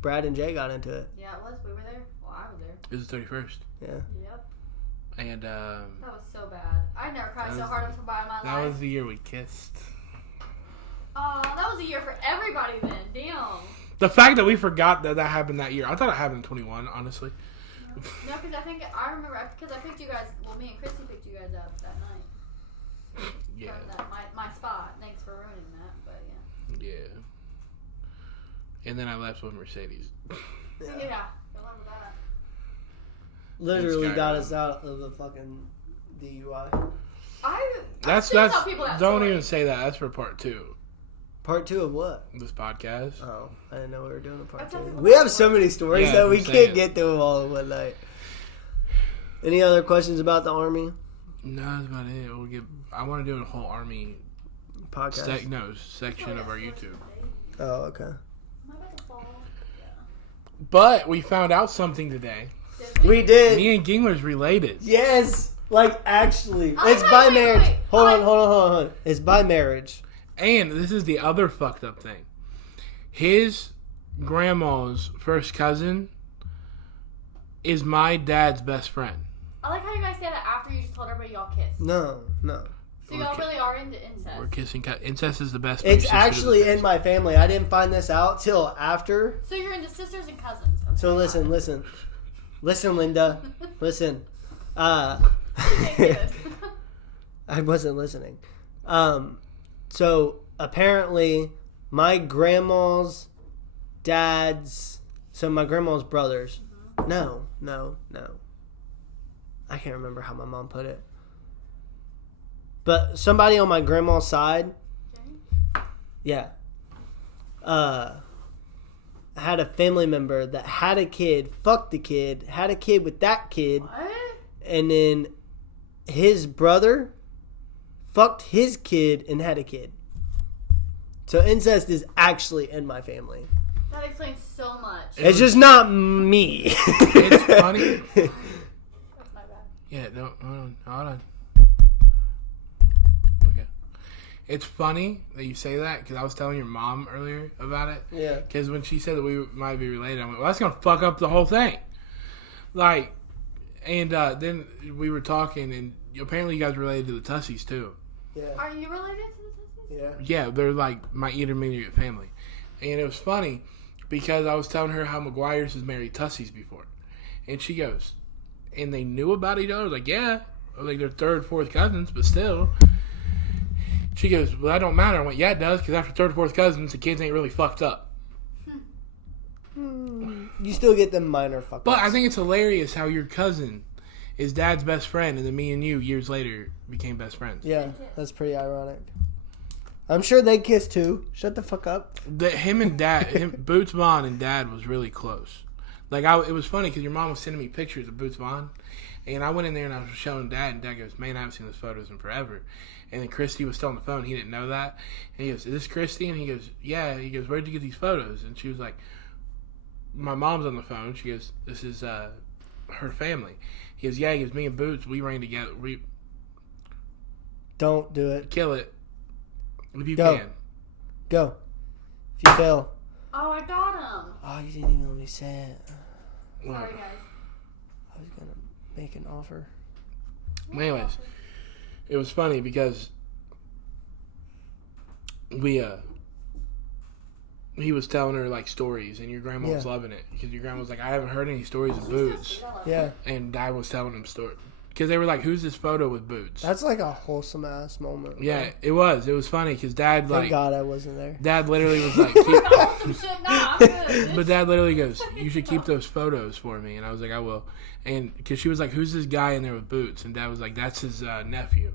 Brad and Jay got into it. Yeah, it was. We were there. Well, I was there. It was the 31st. Yeah. Yep. And That was so bad. I never cried That so was- hard in my life. that was the year we kissed. Oh, that was a year for everybody then. Damn. The fact that we forgot that happened that year. I thought it happened in 21, honestly. No, because I remember because I picked you guys. Well, me and Chrissy picked you guys up that night. Yeah. From my spot. Thanks for ruining that, but yeah. Yeah. And then I left with Mercedes. So yeah, good luck with that. Literally Skyrim. got us out of the fucking DUI. That's still tell people that don't story. even say that. That's for part 2. Part 2 of what? This podcast. Oh, I didn't know we were doing a part I tell 2. people We that have so many stories Yeah, that we I'm can't saying. get through them all in one night. Any other questions about the Army No, that's about it. I want to do a whole army podcast? section of our YouTube. Oh, okay. Am I about to fall? Yeah. But we found out something today. Did We did. Me and Gengler's related. Yes. Like, actually. Oh, It's wait, by wait, marriage. wait. Hold on. It's by marriage. And this is the other fucked up thing. His grandma's first cousin is my dad's best friend. I like how you guys say that after you just told everybody y'all kissed. No. So y'all really are into incest. We're kissing. Incest is the best. It's big sister to the actually best. in my family. I didn't find this out till after. So you're into sisters and cousins. Okay. So listen. Listen, Linda. Listen. Good. I wasn't listening. So apparently my grandma's dad's, so my grandma's brothers. No. I can't remember how my mom put it. But somebody on my grandma's side, yeah, had a family member that had a kid, fucked the kid, had a kid with that kid, What? and then his brother fucked his kid and had a kid. So incest is actually in my family. That explains so much. It's just not me. It's funny. That's my bad. Yeah, no, hold on. Okay. It's funny that you say that because I was telling your mom earlier about it. Yeah. Because when she said that we might be related, I went, well, that's going to fuck up the whole thing. Like, and then we were talking, and apparently you guys related to the Tussies, too. Yeah. Are you related to the Tussies? Yeah. Yeah, they're like my intermediate family. And it was funny because I was telling her how McGuire's has married Tussies before. And she goes, and they knew about each other? I was like, yeah. Like they're third, fourth cousins, but still. She goes, well, that don't matter. I went, yeah, it does, because after third, fourth cousins, the kids ain't really fucked up. You still get them minor fuck But ups. I think it's hilarious how your cousin is dad's best friend, and then me and you, years later, became best friends. Yeah, that's pretty ironic. I'm sure they kissed too. Shut the fuck up. Him and dad, Boots Vaughn and dad was really close. Like, it was funny because your mom was sending me pictures of Boots Vaughn, and I went in there and I was showing dad, and dad goes, man, I haven't seen those photos in forever. And then Christy was still on the phone. He didn't know that. And he goes, is this Christy? And he goes, yeah. He goes, where'd you get these photos? And she was like, my mom's on the phone. She goes, this is her family. He goes, yeah. He goes, me and Boots, we ran together. We Don't do it. kill it if you Go. can. Go. If you fail. Oh, I got him. Oh, you didn't even let me say it. Sorry, guys. I was gonna make an offer. Anyways, it was funny because he was telling her like stories, and your grandma was Yeah. loving it because your grandma was like, I haven't heard any stories of Boots, Yeah, and dad was telling him stories because they were like, who's this photo with Boots? that's like a wholesome ass moment. bro. Yeah, it was funny because dad Thank like God I wasn't there. dad literally was like, Oh, you should not. I'm good. but dad literally goes, you should keep those photos for me, and I was like, I will, and because she was like, who's this guy in there with Boots, and dad was like, that's his nephew.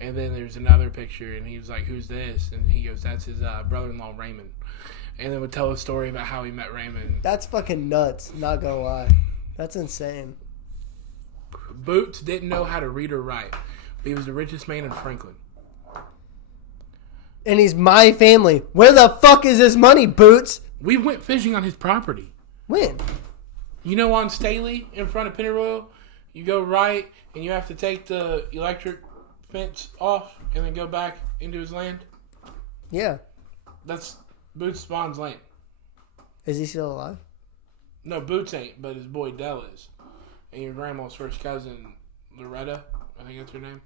And then there's another picture, and he was like, who's this? And he goes, that's his brother-in-law, Raymond. And then would tell a story about how he met Raymond. That's fucking nuts. Not gonna lie. That's insane. Boots didn't know how to read or write, but he was the richest man in Franklin. And he's my family. Where the fuck is this money, Boots? We went fishing on his property. When? You know, on Staley, in front of Pennyroyal, you go right, and you have to take the electric fence off, and then go back into his land. Yeah. That's Boots Spawn's land. Is he still alive? No, Boots ain't, but his boy Dell is. And your grandma's first cousin, Loretta, I think that's her name.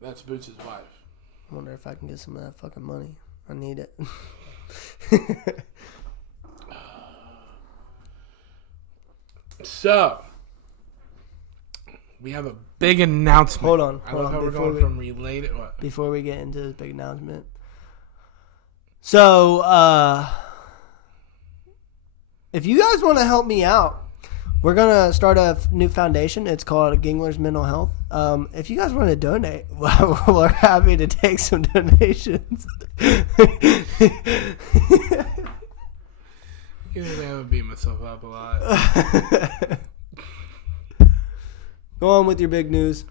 That's Boots' wife. I wonder if I can get some of that fucking money. I need it. So, We have a big announcement. Hold on. I love how we're going from related. What? Before we get into this big announcement. So, if you guys want to help me out, we're going to start a new foundation. It's called Gengler's Mental Health. If you guys want to donate, we're happy to take some donations. You know, I would beat myself up a lot. Go on with your big news.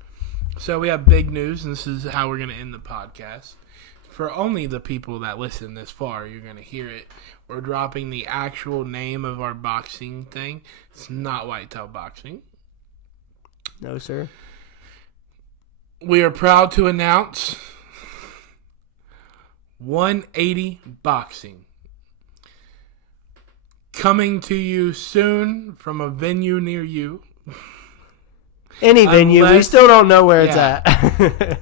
So we have big news, and this is how we're going to end the podcast. For only the people that listen this far, you're going to hear it. We're dropping the actual name of our boxing thing. It's not Whitetail Boxing. No, sir. We are proud to announce 180 Boxing. Coming to you soon from a venue near you. Any venue. We still don't know where it's at.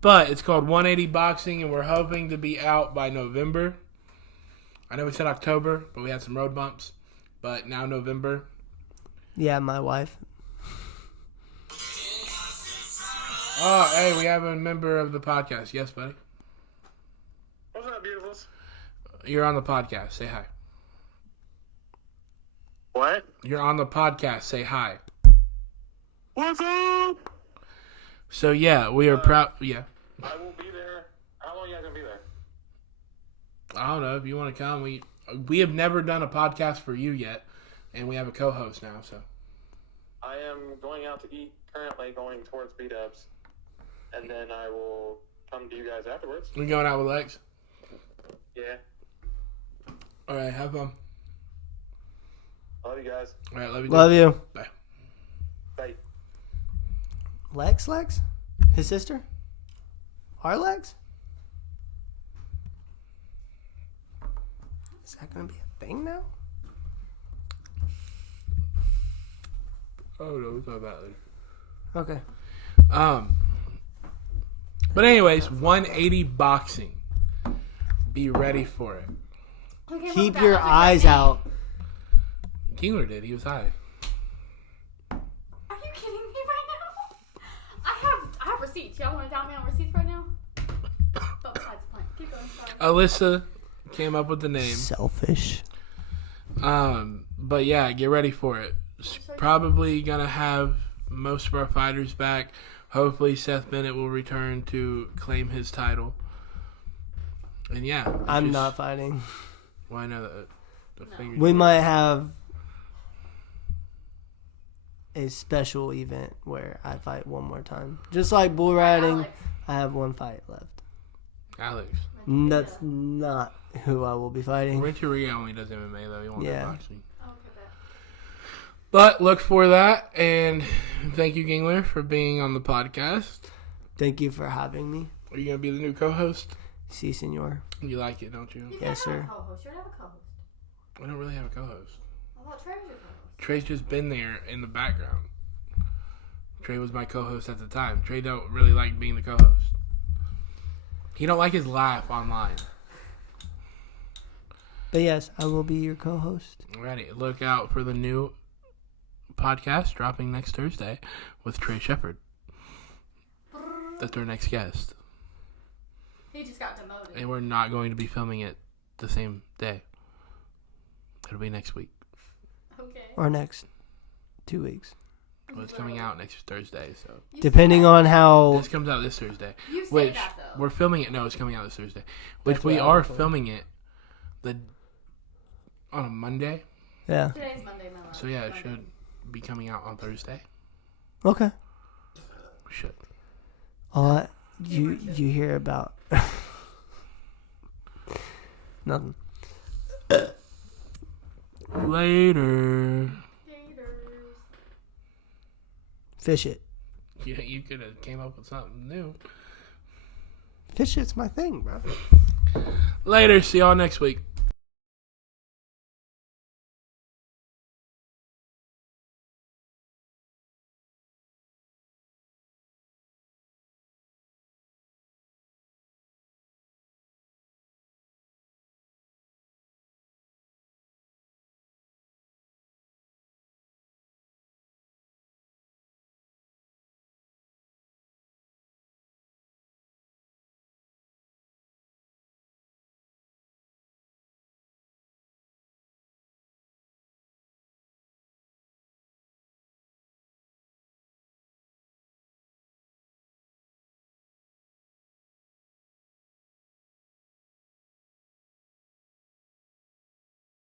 But it's called 180 Boxing, and we're hoping to be out by November. I know we said October, but we had some road bumps. But now November. Yeah, my wife. Oh, hey, we have a member of the podcast. Yes, buddy. What's up, beautifuls? You're on the podcast. Say hi. What? You're on the podcast. Say hi. What's up? So, yeah, we are proud. Yeah. I will be there. How long are you guys going to be there? I don't know. If you want to come, we have never done a podcast for you yet, and we have a co-host now, so. I am going out to eat, currently going towards B-Dubs, and then I will come to you guys afterwards. We going out with Lex? Yeah. All right, have fun. Love you guys. All right, love you. Love you. Bye. Bye. Lex? His sister? Our Lex? Is that going to be a thing now? Oh, no, it's not that later. Okay. But anyways, 180 Boxing. Be ready for it. Okay, Keep well, your that was a eyes good name. out. Gengler did. He was high. Are you kidding me right now? I have receipts. Y'all want to doubt me on receipts right now? But besides the point. Keep going. Sorry. Alyssa came up with the name. Selfish. But yeah, get ready for it. It's probably gonna have most of our fighters back. Hopefully, Seth Bennett will return to claim his title. And yeah, I'm not fighting. Well, I know that. We might have a special event where I fight one more time. Just like bull riding, Alex. I have one fight left. Alex. That's not who I will be fighting. Renteria only does MMA though. He won't do Yeah. boxing. Oh, okay, bet. But look for that, and thank you, Gengler, for being on the podcast. Thank you for having me. Are you gonna be the new co-host? Si, senor. You like it, don't you? You Yes, can't have sir. a co-host. You don't have a co-host. I don't really have a co-host. I thought Trey was your co-host. Trey's just been there in the background. Trey was my co-host at the time. Trey don't really like being the co-host. He don't like his laugh online. But yes, I will be your co-host. Alrighty, look out for the new podcast dropping next Thursday with Trey Shepard. That's our next guest. He just got demoted. And we're not going to be filming it the same day. It'll be next week. Okay. Or next 2 weeks. Well, it's coming out next Thursday, so. You Depending say on how... This comes out this Thursday. that. You say Which, that, though. we're filming it. No, it's coming out this Thursday. Which That's we what I are was told. filming it on a Monday. Yeah. Today's Monday, my last. So yeah, it Monday. should be coming out on Thursday. Okay. Should. All you hear about... Nothing. Later. Gators. Fish it. Yeah, you could have came up with something new. Fish it's my thing, bro. Later. See y'all next week.